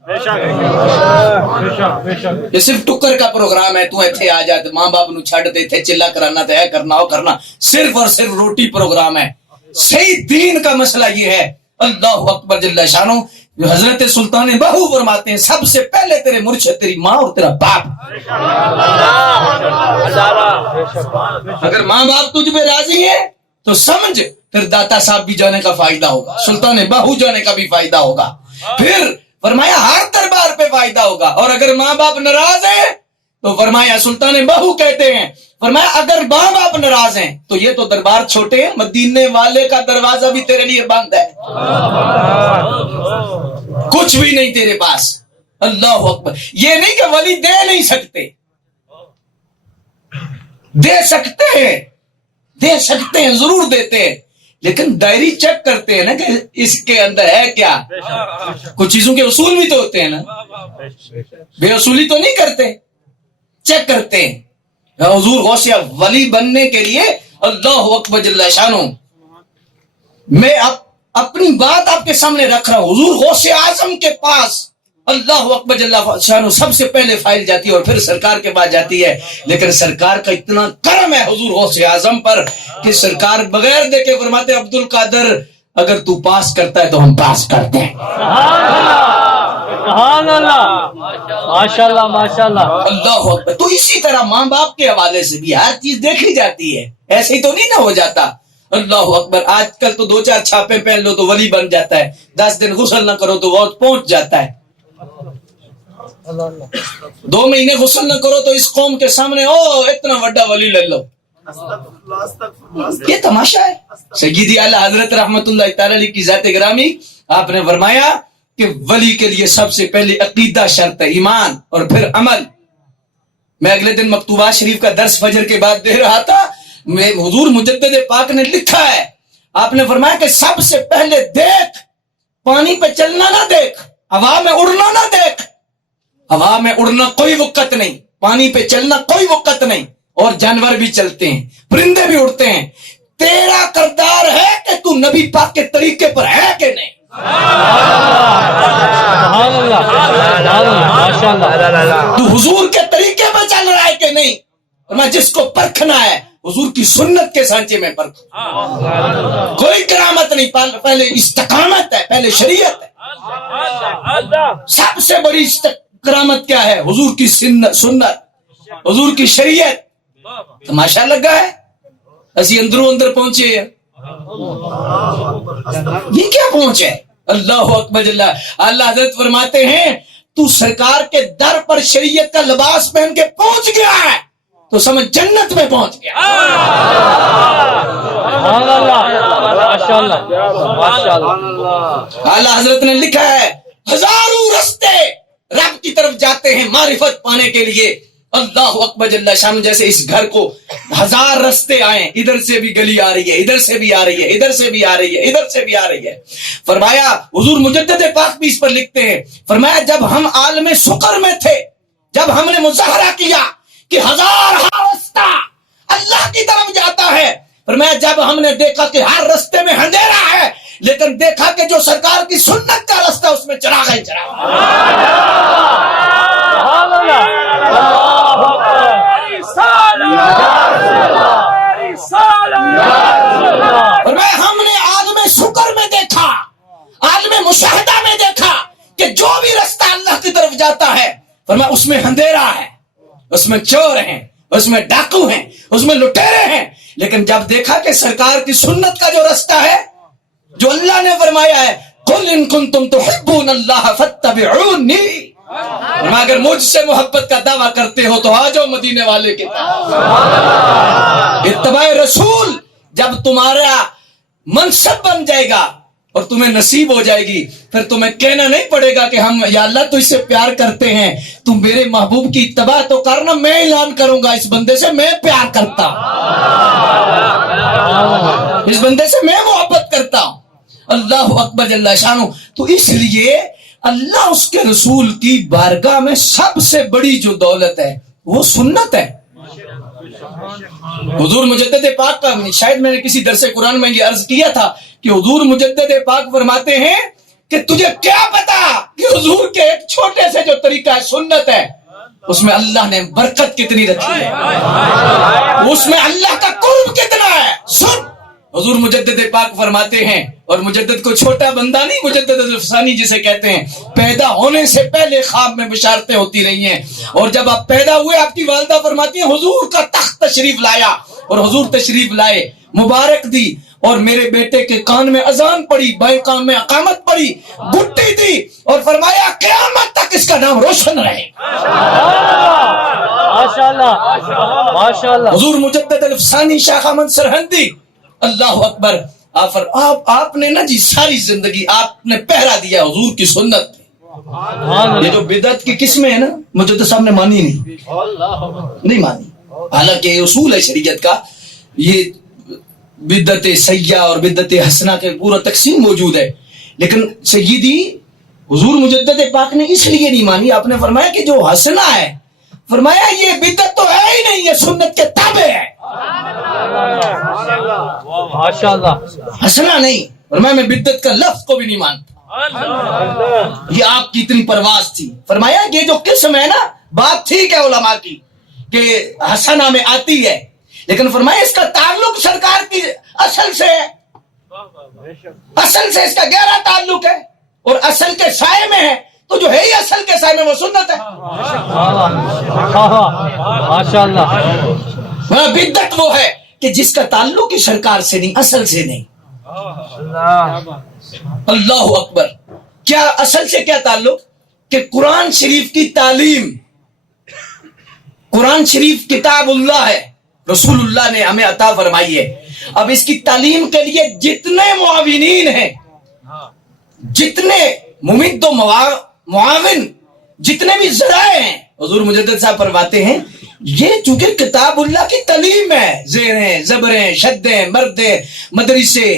یہ صرف ٹکر کا پروگرام ہے, تو ایتھے آ جا ماں باپ نو چھڑ دے تھے, چلا کرانا تے کرنا او کرنا, صرف اور صرف روٹی پروگرام ہے. صحیح دین کا مسئلہ یہ ہے, اللہ اکبر جل شانہ, جو حضرت سلطان بہو فرماتے ہیں سب سے پہلے تیرے مرشد تیری ماں اور تیرا باپ. اگر ماں باپ تجھ پہ راضی ہے تو سمجھ پھر داتا صاحب بھی جانے کا فائدہ ہوگا, سلطان بہو جانے کا بھی فائدہ ہوگا, پھر فرمایا ہر دربار پہ فائدہ ہوگا. اور اگر ماں باپ ناراض ہیں تو فرمایا سلطان بہو کہتے ہیں, فرمایا اگر ماں باپ ناراض ہیں تو یہ تو دربار چھوٹے ہیں, مدینے والے کا دروازہ بھی تیرے لیے بند ہے, کچھ بھی نہیں تیرے پاس. اللہ اکبر. یہ نہیں کہ ولی دے نہیں سکتے, دے سکتے ہیں ضرور دیتے ہیں, لیکن ڈائری چیک کرتے ہیں نا کہ اس کے اندر ہے کیا. کچھ چیزوں کے اصول بھی تو ہوتے ہیں نا, بے اصولی تو نہیں کرتے, چیک کرتے ہیں. حضور غوث ولی بننے کے لیے اللہ اکبر جل شانہ, میں اپنی بات آپ کے سامنے رکھ رہا ہوں, حضور غوث اعظم کے پاس اللہ اکبر جل شانہ سب سے پہلے فائل جاتی ہے اور پھر سرکار کے بعد جاتی ہے. لیکن سرکار کا اتنا کرم ہے حضور غوث اعظم پر کہ سرکار بغیر دیکھے فرماتے عبد القادر اگر تو پاس کرتا ہے تو ہم پاس کرتے ہیں. سبحان اللہ, ماشاء اللہ ماشاء اللہ. اللہ اکبر. تو اسی طرح ماں باپ کے حوالے سے بھی ہر چیز دیکھی جاتی ہے, ایسے ہی تو نہیں نہ ہو جاتا. اللہ اکبر. آج کل تو 2-4 چھاپے پہن لو تو ولی بن جاتا ہے, 10 دن غسل نہ کرو تو وقت پہنچ جاتا ہے, 2 مہینے غسل نہ کرو تو اس قوم کے سامنے اتنا بڑا ولی لے لو. یہ تماشا ہے. سیدی اعلی حضرت رحمت اللہ تعالی علیہ کی ذات گرامی, آپ نے فرمایا کہ ولی کے لیے سب سے پہلے عقیدہ شرط ہے, ایمان اور پھر عمل. میں اگلے دن مکتوبات شریف کا درس فجر کے بعد دے رہا تھا, میں حضور مجدد پاک نے لکھا ہے, آپ نے فرمایا کہ سب سے پہلے دیکھ, پانی پہ چلنا نہ دیکھ, ہوا میں اڑنا نہ دیکھ. ہوا میں اڑنا کوئی وقت نہیں, پانی پہ چلنا کوئی وقت نہیں, اور جانور بھی چلتے ہیں, پرندے بھی اڑتے ہیں. تیرا کردار ہے کہ تو نبی پاک کے طریقے پر ہے کہ نہیں. سبحان اللہ, ماشاء اللہ. تو حضور کے طریقے پہ چل رہا ہے کہ نہیں. میں جس کو پرکھنا ہے حضور کی سنت کے سانچے میں پرکھ, کوئی کرامت نہیں, پہلے استقامت ہے, پہلے شریعت ہے. سب سے بڑی کرامت کیا ہے؟ حضور کی سنت, حضور کی شریعت. تماشا لگا ہے اسی اندروں اندر پہنچے, یہ کیا پہنچے. اللہ اکبر. اللہ حضرت فرماتے ہیں تو سرکار کے در پر شریعت کا لباس پہن کے پہنچ گیا ہے تو سمجھ جنت میں پہنچ گیا. سبحان اللہ, ماشاء اللہ ماشاء اللہ. اعلیٰ حضرت نے لکھا ہے ہزاروں رستے رب کی طرف جاتے ہیں معرفت پانے کے لیے. اللہ اکبر جل شان. جیسے اس گھر کو 1000 رستے آئے, ادھر سے بھی گلی آ رہی ہے, ادھر سے بھی آ رہی ہے, ادھر سے بھی آ رہی ہے, ادھر سے بھی آ رہی ہے. فرمایا حضور مجدد پاک بھی اس پر لکھتے ہیں, فرمایا جب ہم عالم سقر میں تھے, جب ہم نے مظاہرہ کیا کہ 1000 رستہ اللہ کی طرف جاتا ہے, فرمایا جب ہم نے دیکھا کہ ہر رستے میں اندھیرا ہے, لیکن دیکھا کہ جو سرکار کی سنت کا رستہ اس میں چراغ ہے, چراغ. سبحان اللہ. فرمایا ہم نے عالم شکر میں دیکھا, عالم مشاہدہ میں دیکھا کہ جو بھی رستہ اللہ کی طرف جاتا ہے فرمایا اس میں اندھیرا ہے, اس میں چور ہیں, اس میں ڈاکو ہیں, اس میں لٹیرے ہیں. لیکن جب دیکھا کہ سرکار کی سنت کا جو رستہ ہے, جو اللہ نے فرمایا ہے قل ان کنتم تحبون اللہ فاتبعونی, اگر مجھ سے محبت کا دعویٰ کرتے ہو تو آ جاؤ مدینے والے کے پاس. اتباع رسول جب تمہارا منصب بن جائے گا اور تمہیں نصیب ہو جائے گی, پھر تمہیں کہنا نہیں پڑے گا کہ ہم یا اللہ تو اس سے پیار کرتے ہیں, تم میرے محبوب کی اتباع تو کرنا, میں اعلان کروں گا اس بندے سے میں پیار کرتا ہوں, اس بندے سے میں محبت کرتا ہوں. اللہ اکبر جل شانہ. تو اس لیے اللہ اس کے رسول کی بارگاہ میں سب سے بڑی جو دولت ہے وہ سنت ہے. حضور مجدد پاک کا شاید میں نے کسی درس قرآن میں یہ عرض کیا تھا کہ حضور مجدد پاک فرماتے ہیں کہ تجھے کیا پتا کہ حضور کے ایک چھوٹے سے جو طریقہ ہے سنت ہے, اس میں اللہ نے برکت کتنی رکھی ہے, اس میں اللہ کا قرب کتنا ہے. سن حضور مجدد پاک فرماتے ہیں، اور مجدد کو چھوٹا بندہ نہیں، مجدد الفسانی جسے کہتے ہیں، پیدا ہونے سے پہلے خواب میں بشارتیں ہوتی رہی ہیں، اور جب آپ پیدا ہوئے آپ کی والدہ فرماتی ہیں حضور کا تخت تشریف لایا، اور حضور تشریف لائے، مبارک دی، اور میرے بیٹے کے کان میں اذان پڑی، بائیں کان میں اقامت پڑی، گھٹی دی، اور فرمایا قیامت تک اس کا نام روشن رہے۔ ماشاءاللہ ماشاءاللہ۔ حضور مجدد الفسانی شیخ احمد سرہندی، اللہ اکبر، آپ نے نا جی ساری زندگی آپ نے پہرا دیا حضور کی سنت پہ۔ یہ جو بدعت کی قسمیں ہیں نا مجدد صاحب نے مانی نہیں مانی، حالانکہ یہ اصول ہے شریعت کا، یہ بدعت سیئہ اور بدعت حسنہ کے پورا تقسیم موجود ہے، لیکن سیدی حضور مجدد پاک نے اس لیے نہیں مانی، آپ نے فرمایا کہ جو حسنہ ہے، فرمایا یہ بدعت تو ہے ہی نہیں، یہ سنت کے تابع ہے، ماشاءاللہ۔ حسنہ نہیں، فرمایا میں بدعت کا لفظ کو بھی نہیں مانتا۔ یہ آپ کی اتنی پرواز تھی، فرمایا یہ جو قسم ہے نا، بات ٹھیک ہے علماء کی کہ حسنہ میں آتی ہے، لیکن فرمایا اس کا تعلق سرکار کی اصل سے ہے، اصل سے اس کا گہرا تعلق ہے، اور اصل کے سائے میں ہے، تو جو ہے ہی اصل کے سائے میں وہ سنت ہے۔ ماشاءاللہ۔ بدعت وہ ہے کہ جس کا تعلق ہی سرکار سے نہیں، اصل سے نہیں۔ اللہ اکبر۔ کیا اصل سے کیا تعلق؟ کہ قرآن شریف کی تعلیم، قرآن شریف کتاب اللہ ہے، رسول اللہ نے ہمیں عطا فرمائی ہے، اب اس کی تعلیم کے لیے جتنے معاونین ہیں، جتنے ممد و معاون، جتنے بھی ذرائع ہیں، حضور مجدد صاحب فرماتے ہیں یہ چونکہ کتاب اللہ کی تعلیم ہے، زیریں، زبریں، شدیں، مردیں، مدرسے،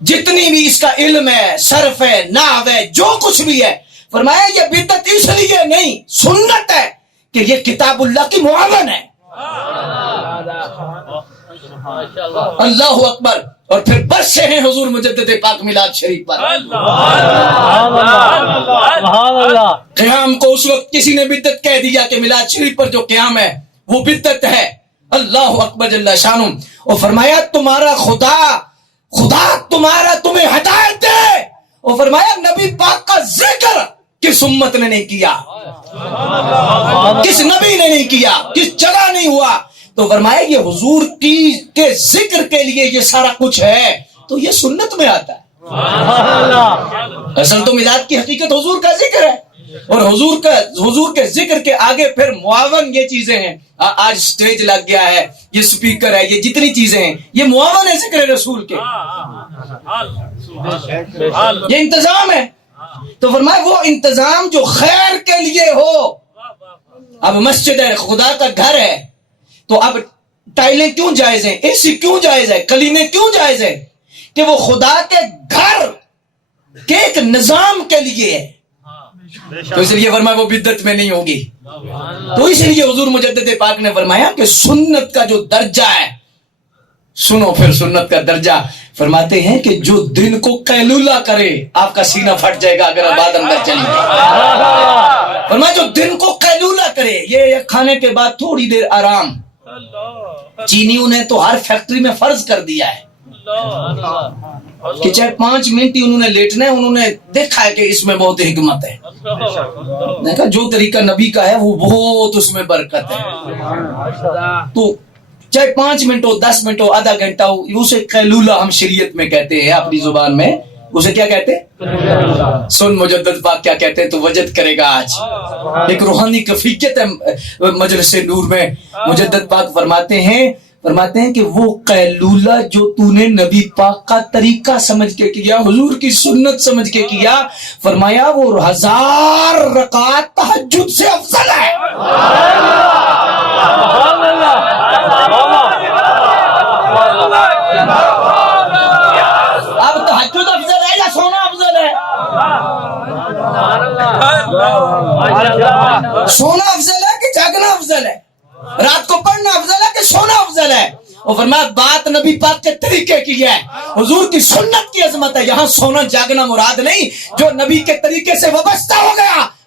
جتنی بھی اس کا علم ہے، صرف ہے، نحو ہے، جو کچھ بھی ہے، فرمایا یہ بدعت اس لیے نہیں، سنت ہے کہ یہ کتاب اللہ کی معاون ہے۔ اللہ اکبر۔ اور پھر بس سے ہیں حضور مجدد پاک میلاد شریف پر، قیام کو اس وقت کسی نے بدعت کہہ دیا کہ میلاد شریف پر جو قیام ہے وہ بدعت ہے، اللہ اکبر جل شانہ۔ اور فرمایا تمہارا خدا تمہیں ہدایت دے، اور فرمایا نبی پاک کا ذکر کس امت نے نہیں کیا، کس نبی نے نہیں کیا، کس جگہ نہیں ہوا، تو فرمایا یہ حضور کے ذکر کے لیے یہ سارا کچھ ہے، تو یہ سنت میں آتا ہے۔ اصل تو میلاد کی حقیقت حضور کا ذکر ہے، اور حضور کے ذکر کے آگے پھر معاون یہ چیزیں ہیں، آج سٹیج لگ گیا ہے، یہ سپیکر ہے، یہ جتنی چیزیں ہیں یہ معاون ہے ذکر رسول کے، یہ انتظام ہے۔ تو فرمایا وہ انتظام جو خیر کے لیے ہو، اب مسجد ہے، خدا کا گھر ہے، تو اب ٹائلیں کیوں جائز ہیں، اے سی کیوں جائز ہے، کلیمیں کیوں جائز ہے، کہ وہ خدا کے گھر کے ایک نظام کے لیے ہے، تو اس لیے فرمایا وہ بدعت میں نہیں ہوگی۔ تو اس لیے حضور مجدد پاک نے فرمایا کہ سنت کا جو درجہ ہے، سنو پھر سنت کا درجہ، فرماتے ہیں کہ جو دن کو قیلولہ کرے، آپ کا سینہ پھٹ جائے گا اگر بات اندر چلی گئی، فرمایا جو دن کو قیلولہ کرے، یہ کھانے کے بعد تھوڑی دیر آرام، چینیوں نے تو ہر فیکٹری میں فرض کر دیا ہے کہ چاہے 5 منٹ ہی انہوں نے لیٹنا ہے، انہوں نے دیکھا ہے کہ اس میں بہت حکمت ہے، دیکھا جو طریقہ نبی کا ہے وہ بہت اس میں برکت ہے، تو چاہے 5 منٹ ہو، 10 منٹ ہو، آدھا گھنٹہ ہو، اسے قیلولہ ہم شریعت میں کہتے ہیں، اپنی زبان میں اسے کیا کہتے ہیں؟ سن مجدد پاک کیا کہتے ہیں تو وجد کرے گا آج، ایک روحانی کفیت ہے مجلس نور میں، مجدد پاک فرماتے ہیں کہ وہ قیلولہ جو تو نے نبی پاک کا طریقہ سمجھ کے کیا، حضور کی سنت سمجھ کے کیا، فرمایا وہ 1000 رکعت تہجد سے افضل ہے۔ اب تہجد افضل ہے یا سونا افضل ہے؟ سونا افضل ہے کہ جاگنا افضل ہے؟ رات کو پڑھنا افضل ہے کہ سونا افضل ہے؟ اور فرمایا بات نبی پاک کے طریقے کی ہے، حضور کی سنت کی عظمت ہے، یہاں سونا جاگنا مراد نہیں، جو نبی کے طریقے سے وابستہ ہو گیا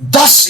10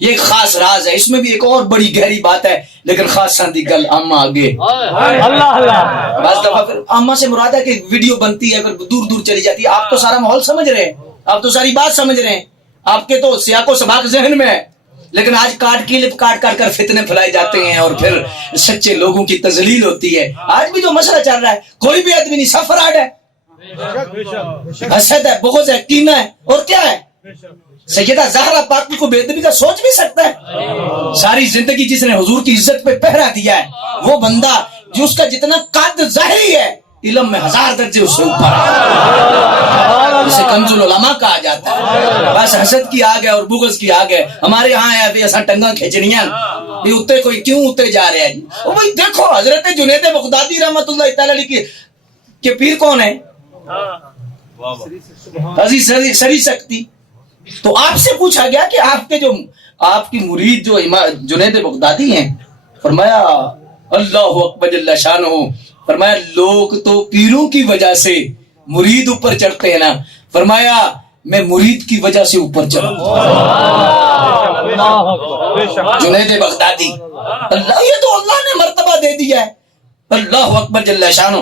یہ ایک خاص راز ہے. اس میں بھی ایک اور بڑی گہری بات ہے, لیکن خاص ساندی گل اما آگے. اللہ اللہ. بعض دفعہ پھر اما سے مراد ہے کہ ویڈیو بنتی ہے پھر دور دور چلی جاتی ہے. آپ تو سارا ماحول سمجھ رہے ہیں, آپ تو ساری بات سمجھ رہے ہیں, آپ کے تو سیاق و سباق ذہن میں ہے, لیکن آج کاٹ کر فتنے پھیلائے جاتے ہیں اور پھر سچے لوگوں کی تذلیل ہوتی ہے. آج بھی جو مسئلہ چل رہا ہے, کوئی بھی آدمی نہیں, سب فراڈ ہے, حسد ہے, بغض ہے, کینہ ہے, اور کیا ہے. سیدہ زہرا پاک کو بے ادبی کا سوچ بھی سکتا ہے؟ ساری زندگی جس نے حضور کی عزت پہ پہرا دیا ہے, وہ بندہ جس کا جتنا قد ظاہری ہے علم میں 1000 درجے اس سے اوپر ہے, جسے کنز العلماء کہا جاتا ہے. بس حسد کی آگ ہے اور بغض کی آگ ہے. ہمارے ہاں ہے ابھی ایسا ٹنگا کھینچنیاں بھی اتے کوئی کیوں اتے جا رہے ہیں. او بھائی دیکھو حضرت جنید بغدادی رحمت اللہ تعالی علیہ کے پیر کون ہے؟ عزیز سری سکتی. تو آپ سے پوچھا گیا کہ آپ کی مرید جو جنید بغدادی ہیں, فرمایا اللہ اکبر جل شانہ, فرمایا لوگ تو پیروں کی وجہ سے مرید اوپر چڑھتے ہیں نا, فرمایا میں مرید کی وجہ سے اوپر چڑھا. جنید بغدادی, اللہ, یہ تو اللہ نے مرتبہ دے دیا ہے. اللہ اکبر جل شانہ.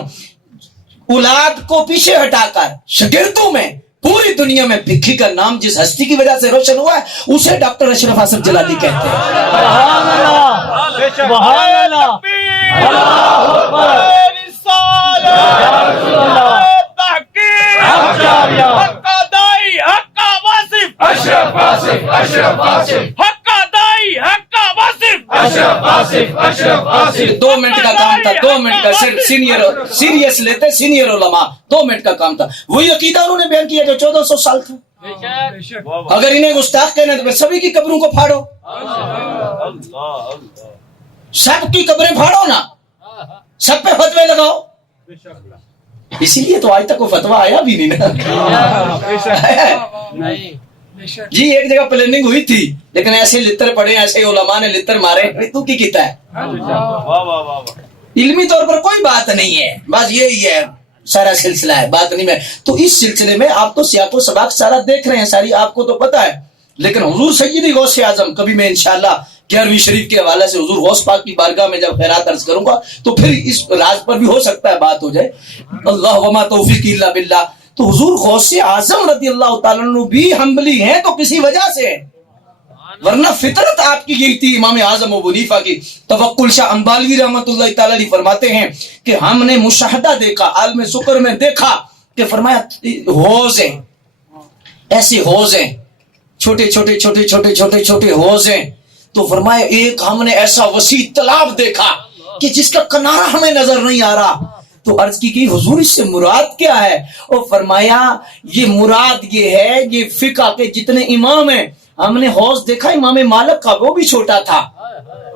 اولاد کو پیچھے ہٹا کر شاگردوں میں پوری دنیا میں بھکھی کا نام جس ہستی کی وجہ سے روشن ہوا ہے اسے ڈاکٹر اشرف حسن جلالی کہتے ہیں. سبحان اللہ, سبحان اللہ, اللہ اکبر, دو منٹ کا کام تھا, 2 منٹ کا, سیریس لیتے سینئر علماء, 2 منٹ کا کام تھا. وہی عقیدہ انہوں نے بیان کیا جو 1400 سال تھا. اگر انہیں گستاخ کہنا تو سبھی کی قبروں کو پھاڑو, سب کی قبریں پھاڑو نا, سب پہ فتوے لگاؤ. اسی لیے تو آج تک وہ فتویٰ آیا بھی نہیں نا. جی ایک جگہ پلاننگ ہوئی تھی, لیکن ایسے لتر پڑے, ایسے علماء نے لتر مارے, تو کی کیتا ہے. علمی طور پر کوئی بات نہیں ہے, بس یہی ہے سارا سلسلہ ہے, بات نہیں ہے. تو اس سلسلے میں آپ تو سیاق و سباق سارا دیکھ رہے ہیں, ساری آپ کو تو پتا ہے, لیکن حضور سیدی غوث اعظم, کبھی میں انشاءاللہ 11ویں شریف کے حوالے سے حضور غوث پاک کی بارگاہ میں جب خیرات عرض کروں گا تو پھر اس راز پر بھی ہو سکتا ہے بات ہو جائے. اللہ وما توفیق الا باللہ. تو حضور غوث اعظم رضی اللہ تعالیٰ عنہ بھی ہمبلی ہیں تو کسی وجہ سے, ورنہ فطرت آپ کی یہی تھی. امام اعظم ابو حنیفہ کی توکل شاہ انبالوی رحمۃ اللہ تعالیٰ علیہ فرماتے ہیں کہ ہم نے مشاہدہ دیکھا, عالم سکر میں دیکھا کہ فرمایا حوض ہیں, ایسے حوض ہیں, چھوٹے چھوٹے چھوٹے چھوٹے چھوٹے چھوٹے حوض ہیں. تو فرمایا ایک ہم نے ایسا وسیع تالاب دیکھا کہ جس کا کنارہ ہمیں نظر نہیں آ رہا. تو عرض کی کہ حضور اس سے مراد کیا ہے؟ اور فرمایا یہ مراد یہ ہے, یہ فقہ کے جتنے امام ہیں, ہم نے حوض دیکھا امام مالک کا, وہ بھی چھوٹا تھا.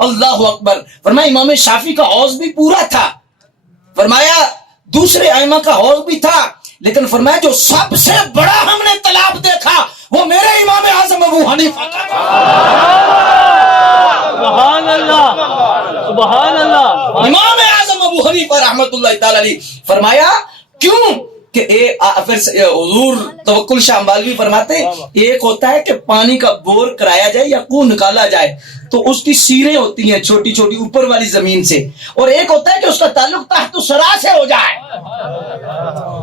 اللہ اکبر. فرمایا امام شافعی کا حوض بھی پورا تھا. فرمایا دوسرے ائمہ کا حوض بھی تھا, لیکن فرمایا جو سب سے بڑا ہم نے تالاب دیکھا وہ میرے امام اعظم ابو حنیفہ کا تھا. سبحان اللہ, سبحان اللہ. امام اعظم ابو حنیفہ رحمۃ اللہ تعالی علیہ. فرمایا کیوں کہ حضور توکل شاہ انبالوی فرماتے ایک ہوتا ہے کہ پانی کا بور کرایا جائے یا کنواں نکالا جائے تو اس کی سیریں ہوتی ہیں چھوٹی چھوٹی اوپر والی زمین سے, اور ایک ہوتا ہے کہ اس کا تعلق تحت الثری سے ہو جائے,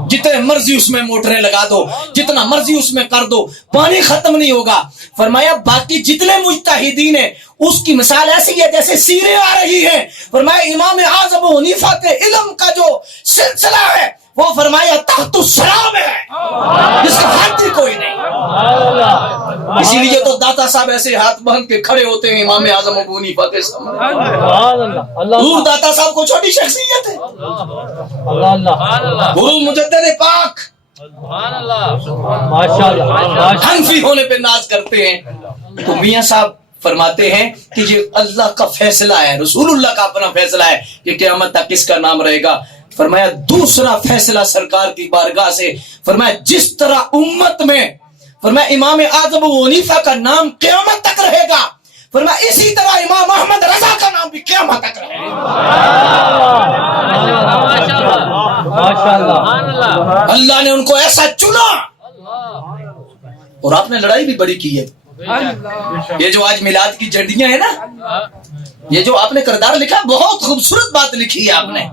جتنے مرضی اس میں موٹریں لگا دو, جتنا مرضی اس میں کر دو, پانی ختم نہیں ہوگا. فرمایا باقی جتنے مجتہدین ہیں اس کی مثال ایسی ہے جیسے سیریں آ رہی ہیں. فرمایا امام اعظم ابو حنیفہ کے علم کا جو سلسلہ ہے وہ فرمایا تحت الثری میں ہے, جس کا حد ہی کوئی نہیں. اسی لیے تو داتا صاحب ایسے ہاتھ باندھ کے کھڑے ہوتے ہیں امام اعظم ابو حنیفہ کے سامنے. حضور داتا صاحب کو چھوٹی شخصیت ہے, حضور مجدد پاک حنفی ہونے پہ ناز کرتے ہیں. تو میاں صاحب فرماتے ہیں کہ یہ اللہ کا فیصلہ ہے, رسول اللہ کا اپنا فیصلہ ہے کہ قیامت تک کس کا نام رہے گا. فرمایا دوسرا فیصلہ سرکار کی بارگاہ سے, فرمایا جس طرح امت میں فرمایا امام اعظم ابو حنیفہ کا نام قیامت تک رہے گا, فرمایا اسی طرح امام احمد رضا کا نام بھی قیامت تک رہے گا. اللہ نے ان کو ایسا چنا, اور آپ نے لڑائی بھی بڑی کی ہے, یہ جو آج میلاد کی جھنڈیاں ہیں نا، یہ جو آپ نے کردار لکھا، بہت خوبصورت بات لکھی ہے آپ نے.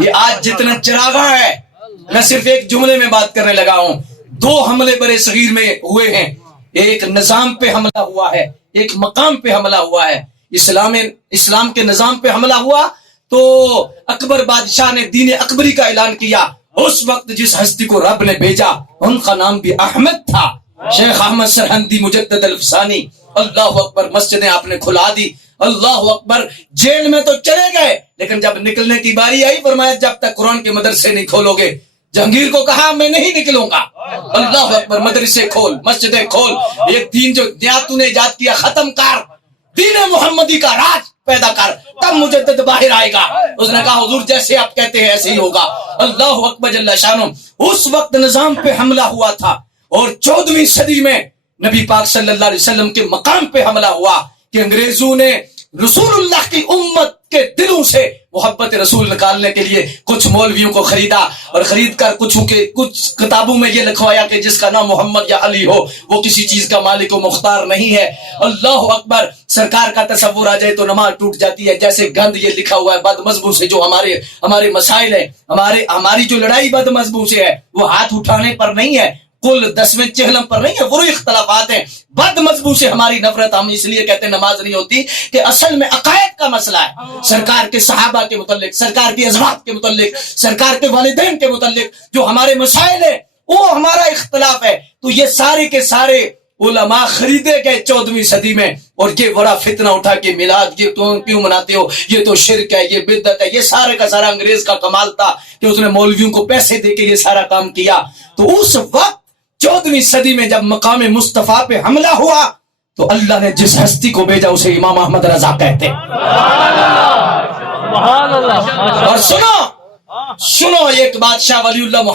یہ آج جتنا چراغاں ہے، میں صرف ایک جملے میں بات کرنے لگا ہوں. 2 حملے برے صغیر میں ہوئے ہیں. ایک نظام پہ حملہ ہوا ہے، ایک مقام پہ حملہ ہوا ہے. اسلام کے نظام پہ حملہ ہوا تو اکبر بادشاہ نے دین اکبری کا اعلان کیا. اس وقت جس ہستی کو رب نے بھیجا ان کا نام بھی احمد تھا، شیخ احمد سرہندی مجدد الفسانی. اللہ اکبر. مسجدیں آپ نے کھلا دی. اللہ اکبر. جیل میں تو چلے گئے لیکن جب نکلنے کی باری آئی فرمایا جب تک قرآن کے مدرسے نہیں کھولو گے. جہانگیر کو کہا میں نہیں نکلوں گا. اللہ اکبر. مدرسے کھول، مسجدیں کھول. ایک دین جو نیا تو نے ایجاد کیا ختم کر، دین محمدی کا راج پیدا کر، تب مجدد باہر آئے گا. اس نے کہا حضور جیسے آپ کہتے ہیں ایسے ہی ہوگا. اللہ اکبر جل شانہ. اس وقت نظام پہ حملہ ہوا تھا اور 14ویں صدی میں نبی پاک صلی اللہ علیہ وسلم کے مقام پہ حملہ ہوا کہ انگریزوں نے رسول اللہ کی امت کے دلوں سے محبت رسول نکالنے کے لیے کچھ مولویوں کو خریدا اور خرید کر کچھ کتابوں میں یہ لکھوایا کہ جس کا نام محمد یا علی ہو وہ کسی چیز کا مالک و مختار نہیں ہے. اللہ اکبر. سرکار کا تصور آ جائے تو نماز ٹوٹ جاتی ہے. جیسے گند یہ لکھا ہوا ہے بد مذہبوں سے جو ہمارے مسائل ہیں، ہماری جو لڑائی بد مذہبوں سے ہے وہ ہاتھ اٹھانے پر نہیں ہے، کل 10ویں چہلم پر نہیں ہے، وہ اختلافات ہیں. بد مذہبوں سے ہماری نفرت ہم اس لیے کہتے ہیں نماز نہیں ہوتی کہ اصل میں عقائد کا مسئلہ ہے. سرکار کے صحابہ کے متعلق، سرکار کی ازواج کے متعلق، سرکار کے والدین کے متعلق جو ہمارے مسائل ہیں وہ ہمارا اختلاف ہے. تو یہ سارے کے سارے علماء خریدے گئے 14ویں صدی میں اور یہ بڑا فتنہ اٹھا کہ میلاد یہ کیوں مناتے ہو، یہ تو شرک ہے، یہ بدعت ہے. یہ سارے کا سارا انگریز کا کمال تھا کہ اس نے مولویوں کو پیسے دے کے یہ سارا کام کیا. تو اس وقت 14ویں صدی میں جب مقام مصطفیٰ پہ حملہ ہوا تو اللہ نے جس ہستی کو بھیجا اسے امام احمد رضا کہتے. اور سنو ایک بات شاہ ولی اللہ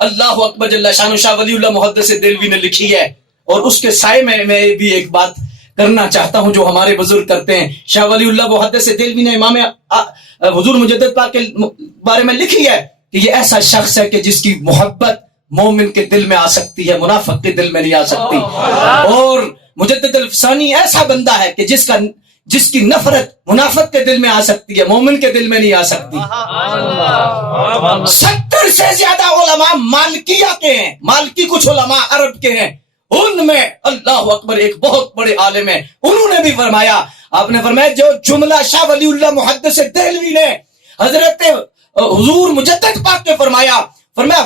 اللہ اکبر جل شانہ شاہ ولی اللہ محدث دہلوی نے لکھی ہے اور اس کے سائے میں بھی ایک بات کرنا چاہتا ہوں جو ہمارے بزرگ کرتے ہیں. شاہ ولی اللہ محدث دہلوی نے امام حضور مجدد پاک کے بارے میں لکھی ہے کہ یہ ایسا شخص ہے کہ جس کی محبت مومن کے دل میں آ سکتی ہے، منافق کے دل میں نہیں آ سکتی. اور مجدد الفسانی ایسا بندہ ہے کہ جس کی نفرت منافق کے دل میں آ سکتی ہے، مومن کے دل میں نہیں آ سکتی. 70 سے زیادہ علماء مالکیہ کے ہیں، مالکی کچھ علماء عرب کے ہیں. ان میں اللہ اکبر ایک بہت بڑے عالم ہیں، انہوں نے بھی فرمایا، آپ نے فرمایا جو جملہ شاہ ولی اللہ محدث دہلوی نے حضرت حضور مجدد پاک کے فرمایا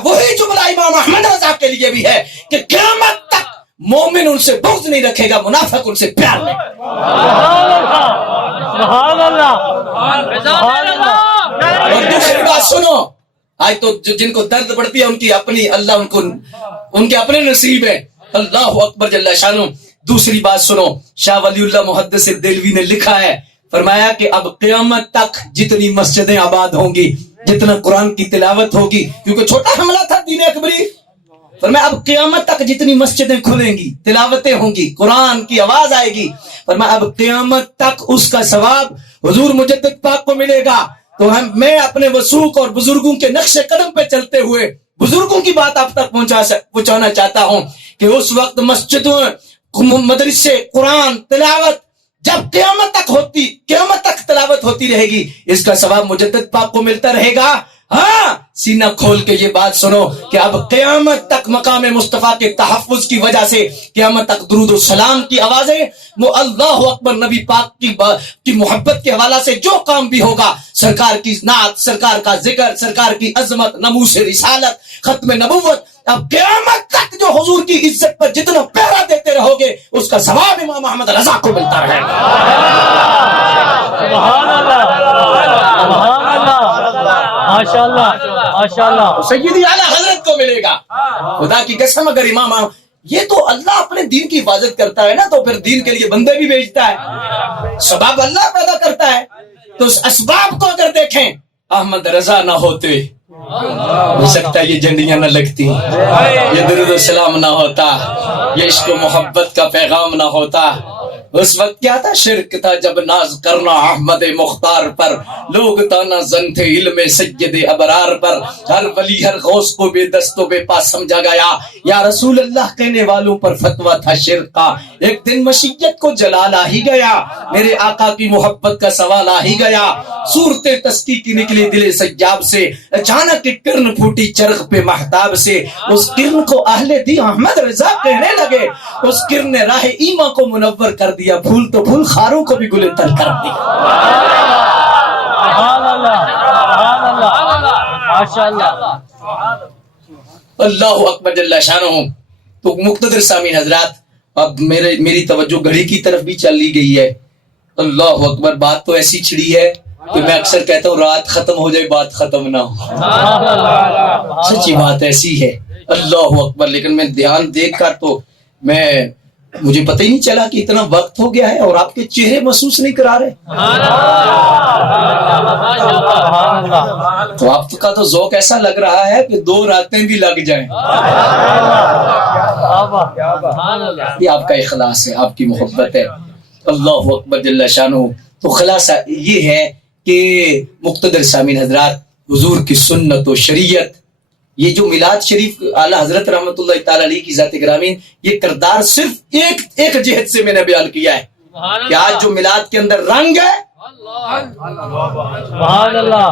وہی جملہ امام احمد رضا کے لیے بھی ہے کہ قیامت تک مومن ان سے بغض نہیں رکھے گا، منافق ان سے پیار نہیں. اور دوسری بات سنو، آج تو جن کو درد پڑتی ہے ان کی اپنی، اللہ ان کے اپنے نصیب ہے. اللہ اکبر جل شانہ. دوسری بات سنو، شاہ ولی اللہ محدث دہلوی نے لکھا ہے، فرمایا کہ اب قیامت تک جتنی مسجدیں آباد ہوں گی، جتنا قرآن کی تلاوت ہوگی، کیونکہ چھوٹا حملہ تھا دین اکبری، فرمایا اب قیامت تک جتنی مسجدیں کھلیں گی، تلاوتیں ہوں گی، قرآن کی آواز آئے گی، فرمایا اب قیامت تک اس کا ثواب حضور مجدد پاک کو ملے گا. تو میں اپنے وثوق اور بزرگوں کے نقش قدم پہ چلتے ہوئے بزرگوں کی بات آپ تک پہنچانا چاہتا ہوں کہ اس وقت مسجدوں، مدرسے، قرآن تلاوت جب قیامت تک تلاوت ہوتی رہے گی، اس کا ثواب مجدد پاک کو ملتا رہے گا. ہاں سینہ کھول کے یہ بات سنو کہ اب قیامت تک مقام مصطفیٰ کے تحفظ کی وجہ سے قیامت تک درود و سلام کی آوازیں، وہ اللہ اکبر، نبی پاک کی محبت کے حوالہ سے جو کام بھی ہوگا، سرکار کی نعت، سرکار کا ذکر، سرکار کی عظمت، نموس رسالت، ختم نبوت، اب قیامت تک جو حضور کی عزت پر جتنا پہرا دیتے رہو گے اس کا ثواب امام احمد رضا کو ملتا رہے گا. سبحان اللہ، سبحان اللہ، ماشاءاللہ ماشاءاللہ. سیدی اعلیٰ حضرت کو ملے گا. خدا کی قسم اگر امام یہ تو اللہ اپنے دین کی حفاظت کرتا ہے نا تو پھر دین کے لیے بندے بھی بھیجتا ہے، سبب اللہ پیدا کرتا ہے. تو اس اسباب کو اگر دیکھیں، احمد رضا نہ ہوتے ہو سکتا ہے یہ جھنڈیاں نہ لگتی، یہ درود و سلام نہ ہوتا، یہ عشق و محبت کا پیغام نہ ہوتا. اس وقت کیا تھا؟ شرک تھا جب ناز کرنا احمد مختار پر، لوگ تانا زن تھے علم سید ابرار پر، ہر ولی ہر غوث کو بے دست و بے پا سمجھا گیا، یا رسول اللہ کہنے والوں پر فتویٰ تھا شرک کا۔ ایک دن مشیت کو جلال آ ہی گیا، میرے آقا کی محبت کا سوال آ ہی گیا، صورتیں تسکی کی نکلی دل سجاب سے، اچانک ایک کرن پھوٹی چرخ پہ مہتاب سے، اس کرن کو اہل دی احمد رضا کہنے لگے، اس کرن نے راہ ایمان کو منور کر دیا، پھول تو پھول خاروں کو بھی گلے تل کر دیا۔ سبحان اللہ، سبحان اللہ، ماشاءاللہ۔ اللہ اکبر جل شانہ۔ تو مقتدر سامعین حضرات، اب میری توجہ گھڑی کی طرف بھی چل لی گئی ہے۔ اللہ اکبر، بات تو ایسی چھڑی ہے کہ میں اکثر کہتا ہوں رات ختم ہو جائے بات ختم نہ ہو، سچی بات ایسی ہے۔ اللہ اکبر، لیکن میں دھیان دیکھ کر تو مجھے پتہ ہی نہیں چلا کہ اتنا وقت ہو گیا ہے اور آپ کے چہرے محسوس نہیں کرا رہے۔ تو آپ کا تو ذوق ایسا لگ رہا ہے کہ 2 راتیں بھی لگ جائیں۔ یہ آپ کا اخلاص ہے، آپ کی محبت ہے۔ اللہ اکبر جل شانہ۔ تو خلاصہ یہ ہے کہ مقتدر سامعین حضرات، حضور کی سنت و شریعت، یہ جو میلاد شریف اعلیٰ حضرت رحمۃ اللہ تعالی علیہ کی ذات گرامی، یہ کردار صرف ایک جہت سے میں نے بیان کیا ہے کہ آج جو میلاد کے اندر رنگ ہے سبحان اللہ،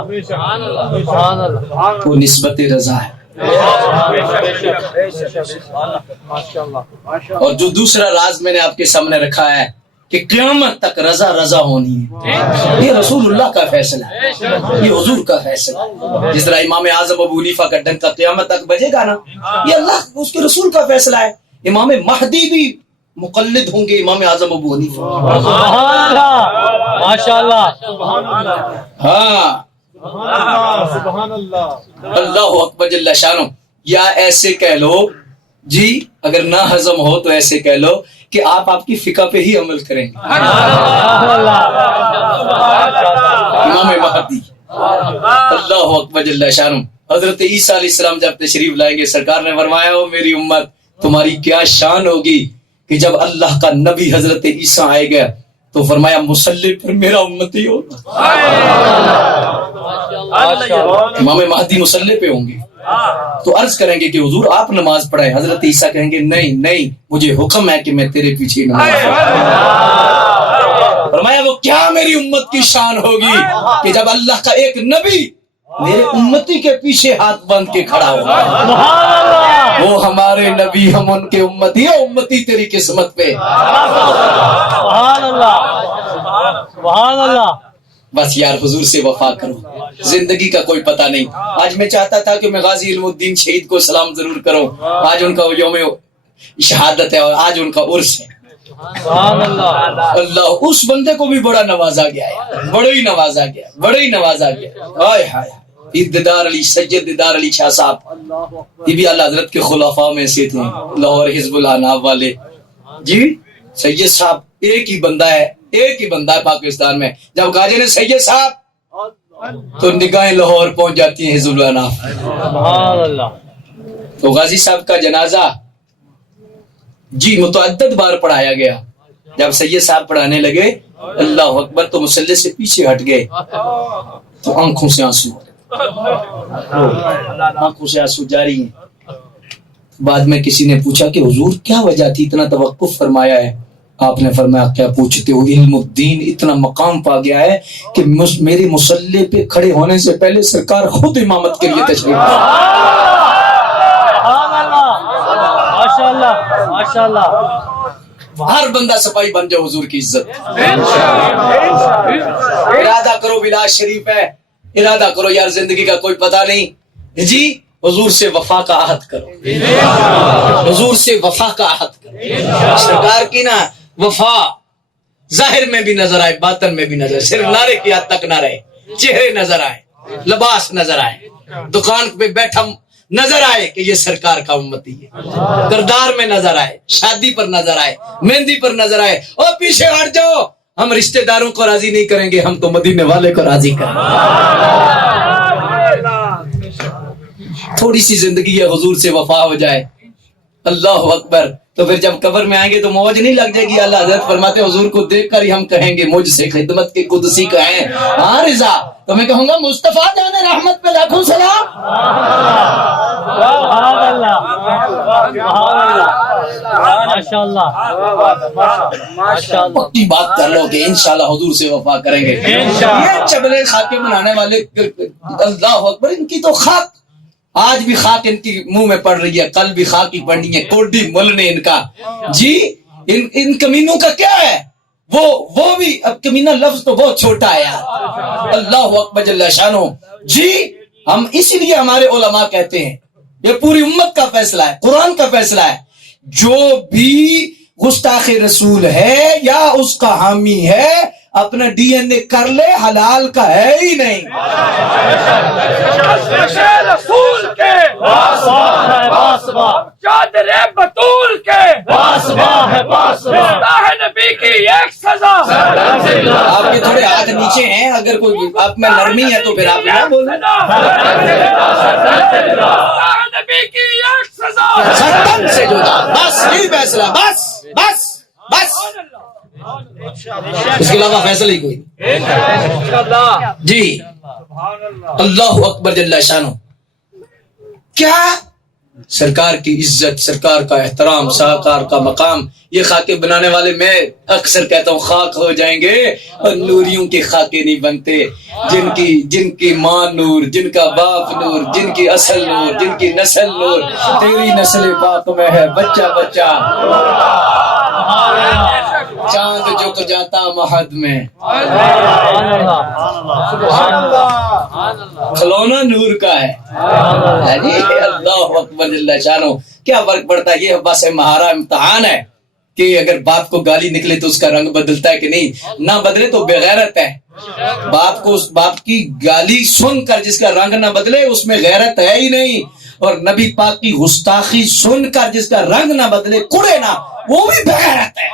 سبحان اللہ، وہ نسبت رضا ہے، اور جو دوسرا راز میں نے آپ کے سامنے رکھا ہے کہ قیامت تک رضا رضا ہونی ہے، یہ رسول اللہ کا فیصلہ ہے، یہ حضور کا فیصلہ ہے۔ جس طرح امام اعظم ابو حنیفہ کا ڈنکا قیامت تک بجے گا نا، یہ اللہ اس کے رسول کا فیصلہ ہے۔ امام مہدی بھی مقلد ہوں گے امام اعظم ابو حنیفہ۔ سبحان اللہ، ماشاءاللہ، سبحان اللہ، ہاں، سبحان اللہ، اللہ اکبر جل شانہ۔ یا ایسے کہہ لو جی، اگر نہ ہضم ہو تو ایسے کہہ لو کہ آپ کی فقہ پہ ہی عمل کریں گے۔ امام مہدی، اللہ اکبر جل شانہ۔ حضرت عیسیٰ علیہ السلام جب تشریف لائیں گے، سرکار نے فرمایا ہو میری امت، تمہاری کیا شان ہوگی کہ جب اللہ کا نبی حضرت عیسیٰ آئے گا تو فرمایا مصلی پر میرا امتی ہوگا۔ امام مہدی مصلی پہ ہوں گے تو عرض کریں گے کہ حضور آپ نماز پڑھائیں، حضرت عیسیٰ کہیں گے نہیں مجھے حکم ہے کہ میں تیرے پیچھے نماز پڑھوں۔ فرمایا وہ کیا میری امت کی شان ہوگی کہ جب اللہ کا ایک نبی میرے امتی کے پیچھے ہاتھ باندھ کے کھڑا ہوگا۔ وہ ہمارے نبی، ہم ان کے امتی، امتی تیری قسمت پہ۔ سبحان اللہ، سبحان اللہ۔ بس یار حضور سے وفا کرو، زندگی کا کوئی پتہ نہیں۔ آج میں چاہتا تھا کہ میں غازی علم الدین شہید کو سلام ضرور کروں، آج ان کا یوم شہادت ہے اور آج ان کا عرس ہے۔ سبحان اللہ، اللہ اس بندے کو بھی بڑا نوازا گیا ہے، بڑا ہی نوازا گیا، بڑا ہی نوازا گیا۔ ہائے ہائے، دیدار علی سید دیدار علی شاہ صاحب، یہ بھی اللہ حضرت کے خلفاء میں سے تھے، لاہور حزب الاناب والے۔ جی سید صاحب ایک ہی بندہ ہے پاکستان میں، جب غازی نے سید صاحب تو نگاہیں لاہور پہنچ جاتی ہیں حزب الاناب۔ سبحان اللہ۔ تو غازی صاحب کا جنازہ جی متعدد بار پڑھایا گیا۔ جب سید صاحب پڑھانے لگے اللہ اکبر تو مصلی سے پیچھے ہٹ گئے تو آنکھوں سے آنسو جاری ہیں۔ بعد میں کسی نے پوچھا کہ حضور کیا وجہ تھی اتنا توقف فرمایا ہے؟ آپ نے فرمایا کیا پوچھتے ہو، علم الدین اتنا مقام پا گیا ہے کہ میرے مصلی پہ کھڑے ہونے سے پہلے سرکار خود امامت کے لیے تشریف لائے۔ ماشاءاللہ، ماشاءاللہ۔ ہر بندہ سپاہی بن جاؤ حضور کی عزت۔ ارادہ کرو بلاس شریف ہے، ارادہ کرو یار زندگی کا کوئی پتہ نہیں جی، حضور سے وفا کا عہد کرو، حضور سے وفا کا عہد کرو۔ سرکار کی نا وفا ظاہر میں بھی نظر آئے، باطن میں بھی نظر، صرف نعرے کی حد تک نہ رہے، چہرے نظر آئے، لباس نظر آئے، دکان پہ بیٹھا نظر آئے کہ یہ سرکار کا امتی ہے، کردار میں نظر آئے، شادی پر نظر آئے، مہندی پر نظر آئے۔ اور پیچھے ہٹ جاؤ، ہم رشتہ داروں کو راضی نہیں کریں گے، ہم تو مدینے والے کو راضی کریں گے۔ تھوڑی سی زندگی ہے، حضور سے وفا ہو جائے، اللہ اکبر. تو پھر جب قبر میں آئیں گے تو موج نہیں لگ جائے گی؟ اللہ حضرت فرماتے ہیں حضور کو دیکھ کر ہی ہم کہیں گے مجھ سے خدمت کے قدسی کہیں. ہاں رضا تو میں کہوں گا مصطفیٰ جان رحمت پہ لاکھوں سلام. سبحان اللہ ماشاء اللہ ماشاء اللہ. پکی بات کر لو کہ انشاءاللہ حضور سے وفا کریں گے. یہ چبلے خاکے بنانے والے اللہ اکبر، ان کی تو خاک آج بھی خاک ان کی منہ میں پڑ رہی ہے، کل بھی خاک ہی پڑنی ہے. کوڈی مل نے ان کا جی ان کمینوں کا کیا ہے؟ وہ بھی اب کمینہ لفظ تو بہت چھوٹا ہے یار. اللہ اکبر جل شانہ جی. ہم اسی لیے ہمارے علماء کہتے ہیں یہ پوری امت کا فیصلہ ہے، قرآن کا فیصلہ ہے، جو بھی گستاخ رسول ہے یا اس کا حامی ہے اپنا ڈی این اے کر لے، حلال کا ہے ہی نہیں. رسول کے چادر بطول کے گستاخ نبی کی ایک سزا. آپ کے تھوڑے ہاتھ نیچے ہیں، اگر کوئی آپ میں نرمی ہے تو پھر آپ نہ بولیں. گستاخ نبی کی ایک سزا. سرطن سے جدا، بس یہی فیصلہ، بس بس بس، اس کے علاوہ فیصلہ ہی کوئی جی. اللہ اکبر جل شانہ. کیا سرکار کی عزت، سرکار کا احترام، سرکار کا مقام، یہ خاکے بنانے والے میں اکثر کہتا ہوں خاک ہو جائیں گے اور نوریوں کے خاکے نہیں بنتے. جن کی ماں نور، جن کا باپ نور، جن کی اصل نور، جن کی نسل نور. تیری نسل پاک میں ہے بچہ بچہ، چاند جھک جاتا مہد میں، کھلونا نور کا ہے. اللہ اکبر جل شانہ. کیا فرق پڑتا ہے؟ یہ بس مہارا امتحان ہے کہ اگر باپ کو گالی نکلے تو اس کا رنگ بدلتا ہے کہ نہیں، نہ بدلے تو بغیرت ہے. باپ کو اس باپ کی گالی سن کر جس کا رنگ نہ بدلے اس میں غیرت ہے ہی نہیں. اور نبی پاک کی گستاخی سن کر جس کا رنگ نہ بدلے، کڑے نہ، وہ بھی بغیرت ہے.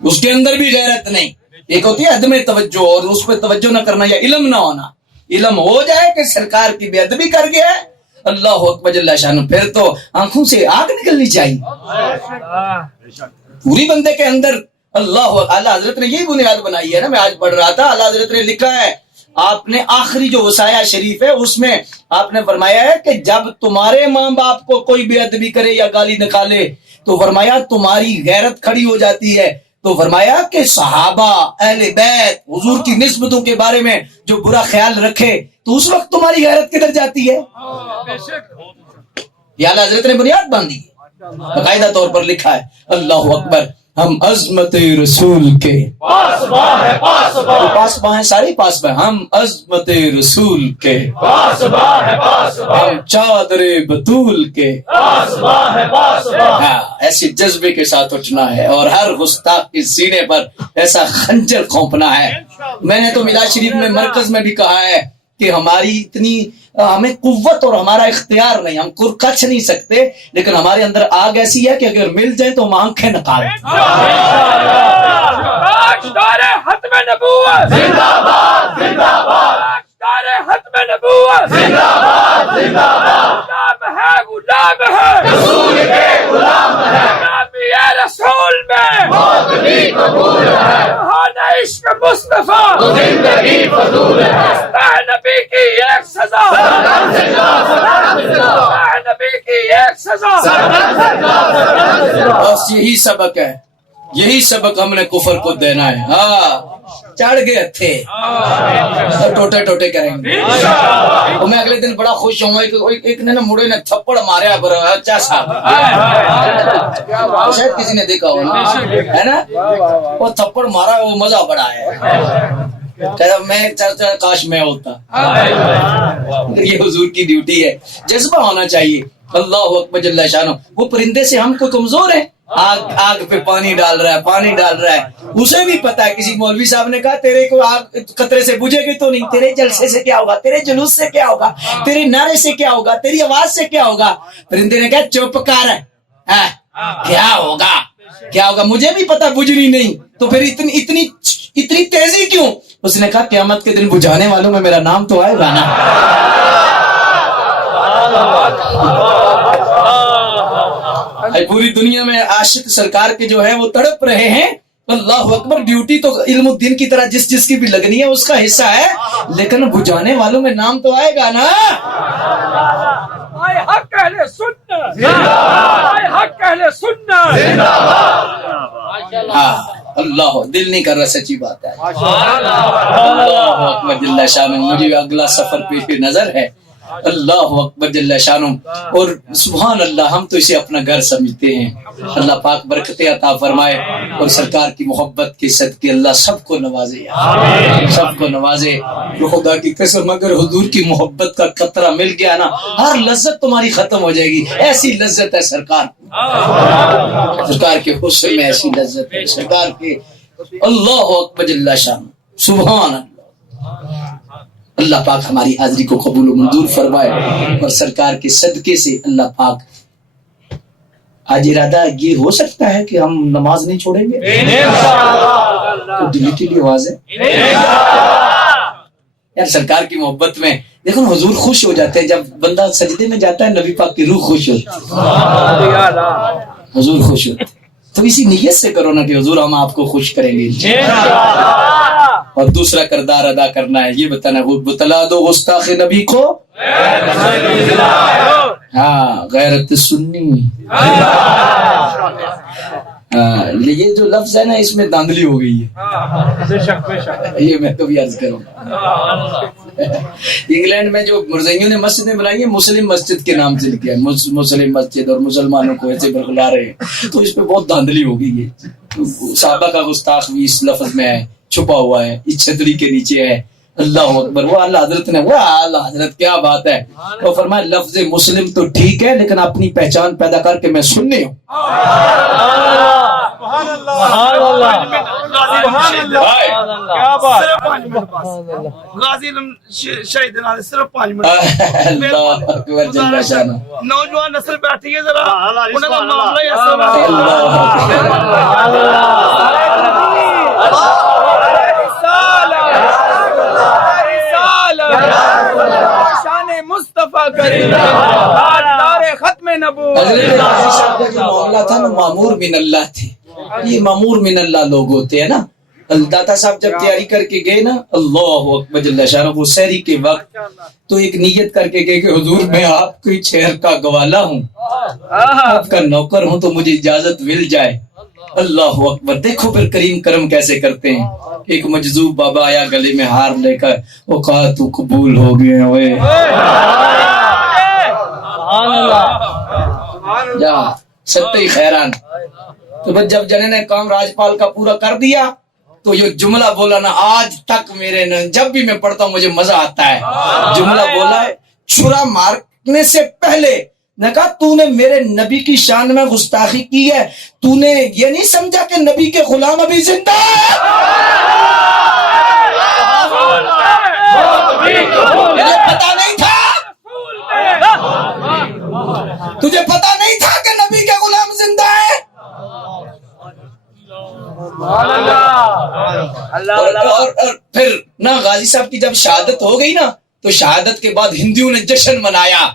اس کے اندر بھی غیرت نہیں. ایک ہوتی ہے عدم توجہ اور اس پہ توجہ نہ کرنا یا علم نہ ہونا. علم ہو جائے کہ سرکار کی بے ادبی کر گیا ہے، اللہ اکبر جل شانہ، پھر تو آنکھوں سے آگ نکلنی چاہیے پوری بندے کے اندر. اللہ حضرت نے یہی بنیاد بنائی ہے نا. میں آج پڑھ رہا تھا، اللہ حضرت نے لکھا ہے، آپ نے آخری جو وصایا شریف ہے اس میں آپ نے فرمایا ہے کہ جب تمہارے ماں باپ کو کوئی بے ادبی کرے یا گالی نکالے تو فرمایا تمہاری غیرت کھڑی ہو جاتی ہے. تو فرمایا کہ صحابہ اہل بیت حضور کی نسبتوں کے بارے میں جو برا خیال رکھے تو اس وقت تمہاری غیرت کدھر جاتی ہے؟ یہ اعلیٰ حضرت نے بنیاد باندھی ہے، باقاعدہ طور پر لکھا ہے. اللہ اکبر. ہم عظمت رسول کے پاس ہیں، سارے پاس ہیں. ہم عظمت رسول کے ہم چادر بطول کے. ایسے جذبے کے ساتھ اٹھنا ہے اور ہر گستاخ کے سینے پر ایسا خنجر کھونپنا ہے. میں نے تو میلاد شریف میں مرکز میں بھی کہا ہے کہ ہماری اتنی ہمیں قوت اور ہمارا اختیار نہیں، ہم کچھ نہیں سکتے، لیکن ہمارے اندر آگ ایسی ہے کہ اگر مل جائے تو ہم آنکھیں نکال دیں. تاجدار ختم نبوت زندہ باد زندہ باد. تاجدار ختم نبوت زندہ باد زندہ باد. غلام ہے رسول کے غلام ہے. غلامی رسول میں موت بھی قبول ہے. عشق مصطفیٰ تو زندگی فضول ہے. نبی کی ایک سزا، نبی کی ایک سزا. بس یہی سبق ہے، یہی سبق ہم نے کفر کو دینا ہے. ہاں چڑھ گئے تھے ٹوٹے ٹوٹے کریں گے. اور میں اگلے دن بڑا خوش ہوں. ایک نے نا مڑے نے تھپڑ ماریا اچھا صاحب، شاید کسی نے دیکھا ہو ہے نا، وہ تھپڑ مارا، وہ مزہ بڑا ہے. میں کاش میں ہوتا. یہ حضور کی ڈیوٹی ہے، جذبہ ہونا چاہیے. اللہ اکبر جل شانہ. وہ پرندے سے ہم کوئی کمزور ہیں؟ آگ پہ پانی ڈال رہا ہے، پانی ڈال رہا ہے. اسے بھی پتا ہے. کسی مولوی صاحب نے کہا تیرے کو آگ قطرے سے بجھے گی تو نہیں، تیرے جلسے سے کیا ہوگا، تیرے جلوس سے کیا ہوگا، تیرے نعرے سے کیا ہوگا، تیری آواز سے کیا ہوگا. پرندے نے کہا چپ کر، کیا ہوگا کیا ہوگا، مجھے بھی پتا بجھنی نہیں، تو پھر اتنی تیزی کیوں؟ اس نے کہا قیامت کے دن بجھانے والوں میں میرا نام تو آئے گا نا. پوری دنیا میں عاشق سرکار کے جو ہے وہ تڑپ رہے ہیں. اللہ اکبر. ڈیوٹی تو علم الدین کی طرح جس کی بھی لگنی ہے اس کا حصہ ہے, لیکن بجانے والوں میں نام تو آئے گا نا. آئے حق اہل سنت, آئے حق اہل سنت. ہاں اللہ, دل نہیں کر رہا, سچی بات ہے. اللہ اکبر جل شانہ. مجھے اگلا سفر پہ نظر ہے. اللہ اکبر جل شانہ. اور سبحان اللہ, ہم تو اسے اپنا گھر سمجھتے ہیں. اللہ پاک برکت عطا فرمائے اور سرکار کی محبت کے صدقے اللہ سب کو نوازے, سب کو نوازے. خدا کی قسم اگر حضور کی محبت کا قطرہ مل گیا نا, ہر لذت تمہاری ختم ہو جائے گی. ایسی لذت ہے سرکار کے حسن میں, ایسی لذت ہے سرکار کے. اللہ اکبر جل شانہ. سبحان اللہ. اللہ پاک ہماری حاضری کو قبول و منظور فرمائے اور سرکار کے صدقے سے اللہ پاک. آج ارادہ یہ ہو سکتا ہے کہ ہم نماز نہیں چھوڑیں گے, تو دلی کی آواز ہے یار. سرکار کی محبت میں دیکھو حضور خوش ہو جاتے ہیں. جب بندہ سجدے میں جاتا ہے نبی پاک کی روح خوش ہوتی ہے, حضور خوش ہوتے. تو اسی نیت سے کرو نا کہ حضور ہم آپ کو خوش کریں گے. اور دوسرا کردار ادا کرنا ہے, یہ بتانا بتلا دو گستاخ نبی کو. ہاں غیرت سنی. یہ جو لفظ ہے نا اس میں دھاندلی ہو گئی ہے, یہ میں کبھی عرض کروں. انگلینڈ میں جو مرزائیوں نے مسجدیں بنائی ہیں مسلم مسجد کے نام سے لکھا ہے, مسلم مسجد, اور مسلمانوں کو ایسے برخلا رہے ہیں, تو اس پہ بہت دھاندلی ہو گئی ہے. صحابہ کا گستاخ بھی اس لفظ میں ہے, چھپا ہوا ہے, اس چھتری کے نیچے ہے. اللہ اکبر. وہ اعلیٰ حضرت نے, وہ اعلیٰ حضرت کیا بات ہے, وہ فرمایا لفظ مسلم تو ٹھیک ہے لیکن اپنی پہچان پیدا کر کے میں سننی ہوں. نوجوان نسل بیٹھی ہے ذرا, مصطفیٰ کریم تاج ختم نبوت. معاملہ تھا نا مامور من اللہ تھے. یہ مامور من اللہ لوگ ہوتے ہیں نا. داتا صاحب جب تیاری کر کے گئے نا, اللہ اکبر جل شانہ, وہ سحری کے وقت تو ایک نیت کر کے گئے کہ حضور میں آپ کی شہر کا گوالا ہوں, آپ کا نوکر ہوں, تو مجھے اجازت مل جائے. اللہ اکبر. دیکھو پھر کریم کرم کیسے کرتے ہیں. ایک مجذوب بابا آیا گلے میں ہار لے کر, وہ کہا تو قبول ہو گیا ہوئے جا ستے خیران. تو بس جب جنہیں نے کام راجپال کا پورا کر دیا تو یہ جملہ بولا نا, آج تک میرے جب بھی میں پڑھتا ہوں مجھے مزہ آتا ہے. جملہ بولا ہے چھرا مارنے سے پہلے نے کہا تو نے میرے نبی کی شان میں گستاخی کی ہے, تو نے یہ نہیں سمجھا کہ نبی کے غلام ابھی زندہ ہے. تجھے پتا نہیں تھا, تجھے پتا نہیں تھا کہ نبی کے غلام زندہ ہے. اور پھر نا غازی صاحب کی جب شہادت ہو گئی نا, تو شہادت کے بعد ہندوؤں نے جشن منایا.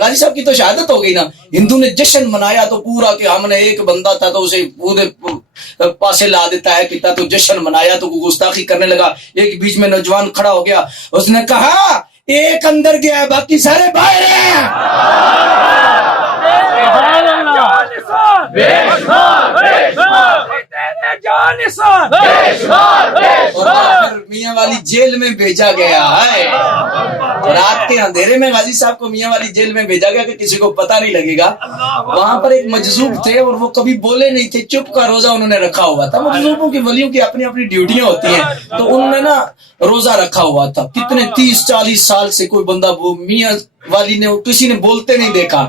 غازی صاحب کی تو شہادت ہو گئی نا, ہندو نے جشن منایا. تو پورا کہ ہم نے ایک بندہ تھا تو اسے پورے پاسے لا دیتا ہے پیتا, تو جشن منایا. تو گستاخی کرنے لگا. ایک بیچ میں نوجوان کھڑا ہو گیا, اس نے کہا ایک اندر گیا ہے باقی سارے باہر ہیں. میاں والی جیل میں بھیجا گیا ہے. رات کے اندھیرے میں غازی صاحب کو میاں والی جیل میں بھیجا گیا کہ کسی کو پتہ نہیں لگے گا. وہاں پر ایک مجذوب تھے اور وہ کبھی بولے نہیں تھے, چپ کا روزہ انہوں نے رکھا ہوا تھا. مجذوبوں کی ولیوں کی اپنی اپنی ڈیوٹیاں ہوتی ہیں, تو انہوں نے نا روزہ رکھا ہوا تھا. کتنے 30-40 سال سے کوئی بندہ میاں والی نے کسی نے بولتے نہیں دیکھا,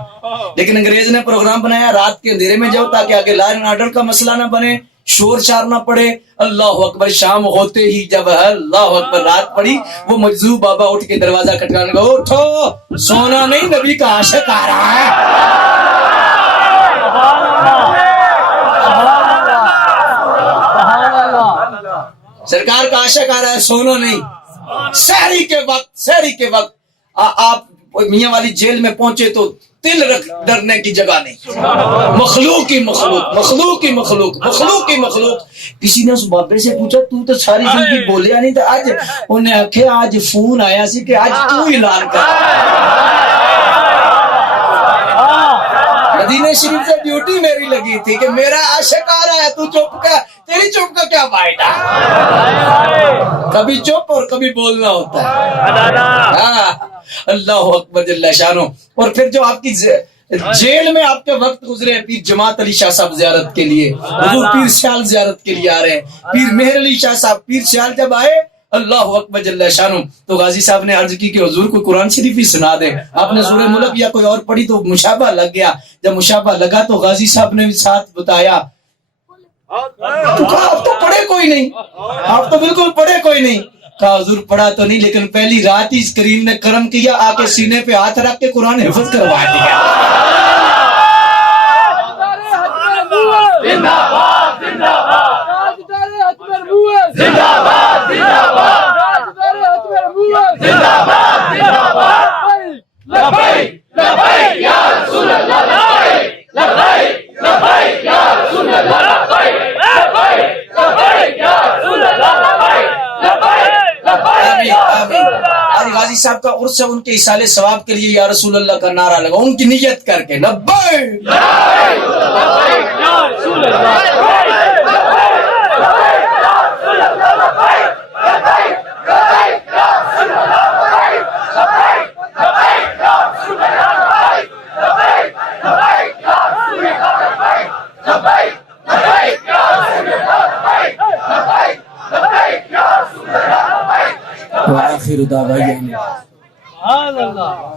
لیکن انگریز نے پروگرام بنایا رات کے اندھیرے میں جاؤ تاکہ آگے لا اینڈ آرڈر کا مسئلہ نہ بنے, شور شار نہ پڑے. اللہ اکبر. شام ہوتے ہی جب اللہ اکبر رات پڑی, وہ مجذوب بابا اٹھ کے دروازہ کھٹکانے لگا, اٹھو سونا نہیں نبی کا عاشق آ رہا ہے. سرکار کا عاشق آ رہا ہے, سونا نہیں. سحری کے وقت آپ وہ میاں والی جیل میں پہنچے تو دل رکھ ڈرنے کی جگہ نہیں. مخلوق ہی مخلوق، مخلوق ہی مخلوق، مخلوق ہی مخلوق. کسی نے اس بابے سے پوچھا تو ساری زندگی بولیا نہیں تھا، آج انہیں آخیا آج فون آیا سی کہ آج تو اعلان کر. مدینہ شریف سے ڈیوٹی میری لگی تھی کہ میرا عاشق آ رہا ہے، تو چپ کا، تیری چپ کا کیا فائدہ. کبھی چپ اور کبھی بولنا ہوتا ہے. ہاں اللہ اکبر جل شانہ. اور پھر جو آپ کی جیل میں آپ کے وقت گزرے ہیں، پیر جماعت علی شاہ صاحب زیارت کے لیے، حضور پیر سیال زیارت کے لیے آ رہے ہیں. پیر مہر علی شاہ صاحب پیر سیال جب آئے اللہ اکبر جل شانہ تو غازی صاحب نے عرض کی کہ حضور کو قرآن شریف ہی سنا دیں. آپ نے سورہ ملک یا کوئی اور پڑھی تو مشابہ لگ گیا. جب مشابہ لگا تو غازی صاحب نے ساتھ بتایا تو کہا آپ تو پڑھے کوئی نہیں، آپ تو بالکل پڑھے کوئی نہیں. کہا حضور پڑھا تو نہیں، لیکن پہلی رات ہی اس کریم نے کرم کیا، آ کے سینے پہ ہاتھ رکھ کے قرآن حفظ کروا دیا. زندہ باد زندہ باد تاجدار ختم نبوت زندہ باد زندہ باد تاجدار ختم نبوت زندہ باد زندہ باد. لبیک لبیک یا رسول اللہ، لبیک لبیک لبیک یا رسول اللہ، لبیک لبیک لبیک یا رسول اللہ، لبیک لبیک لبیک یا رسول اللہ. آج غازی صاحب کا عرس ہے، ان کے اصالے ثواب کے لیے یا رسول اللہ کا نعرہ لگا، ان کی نیت کر کے لبیک لبیک لبیک یا رسول اللہ، لبیک لبیک یا رسول اللہ، لبیک لبیک لبیک یا رسول اللہ، لبیک لبیک لبیک یا رسول اللہ، لبیک لبیک لبیک یا رسول اللہ، لبیک لبیک لبیک یا رسول اللہ، لبیک لبیک لبیک یا رسول اللہ، لبیک. وآخر دعوانا سبحان اللہ.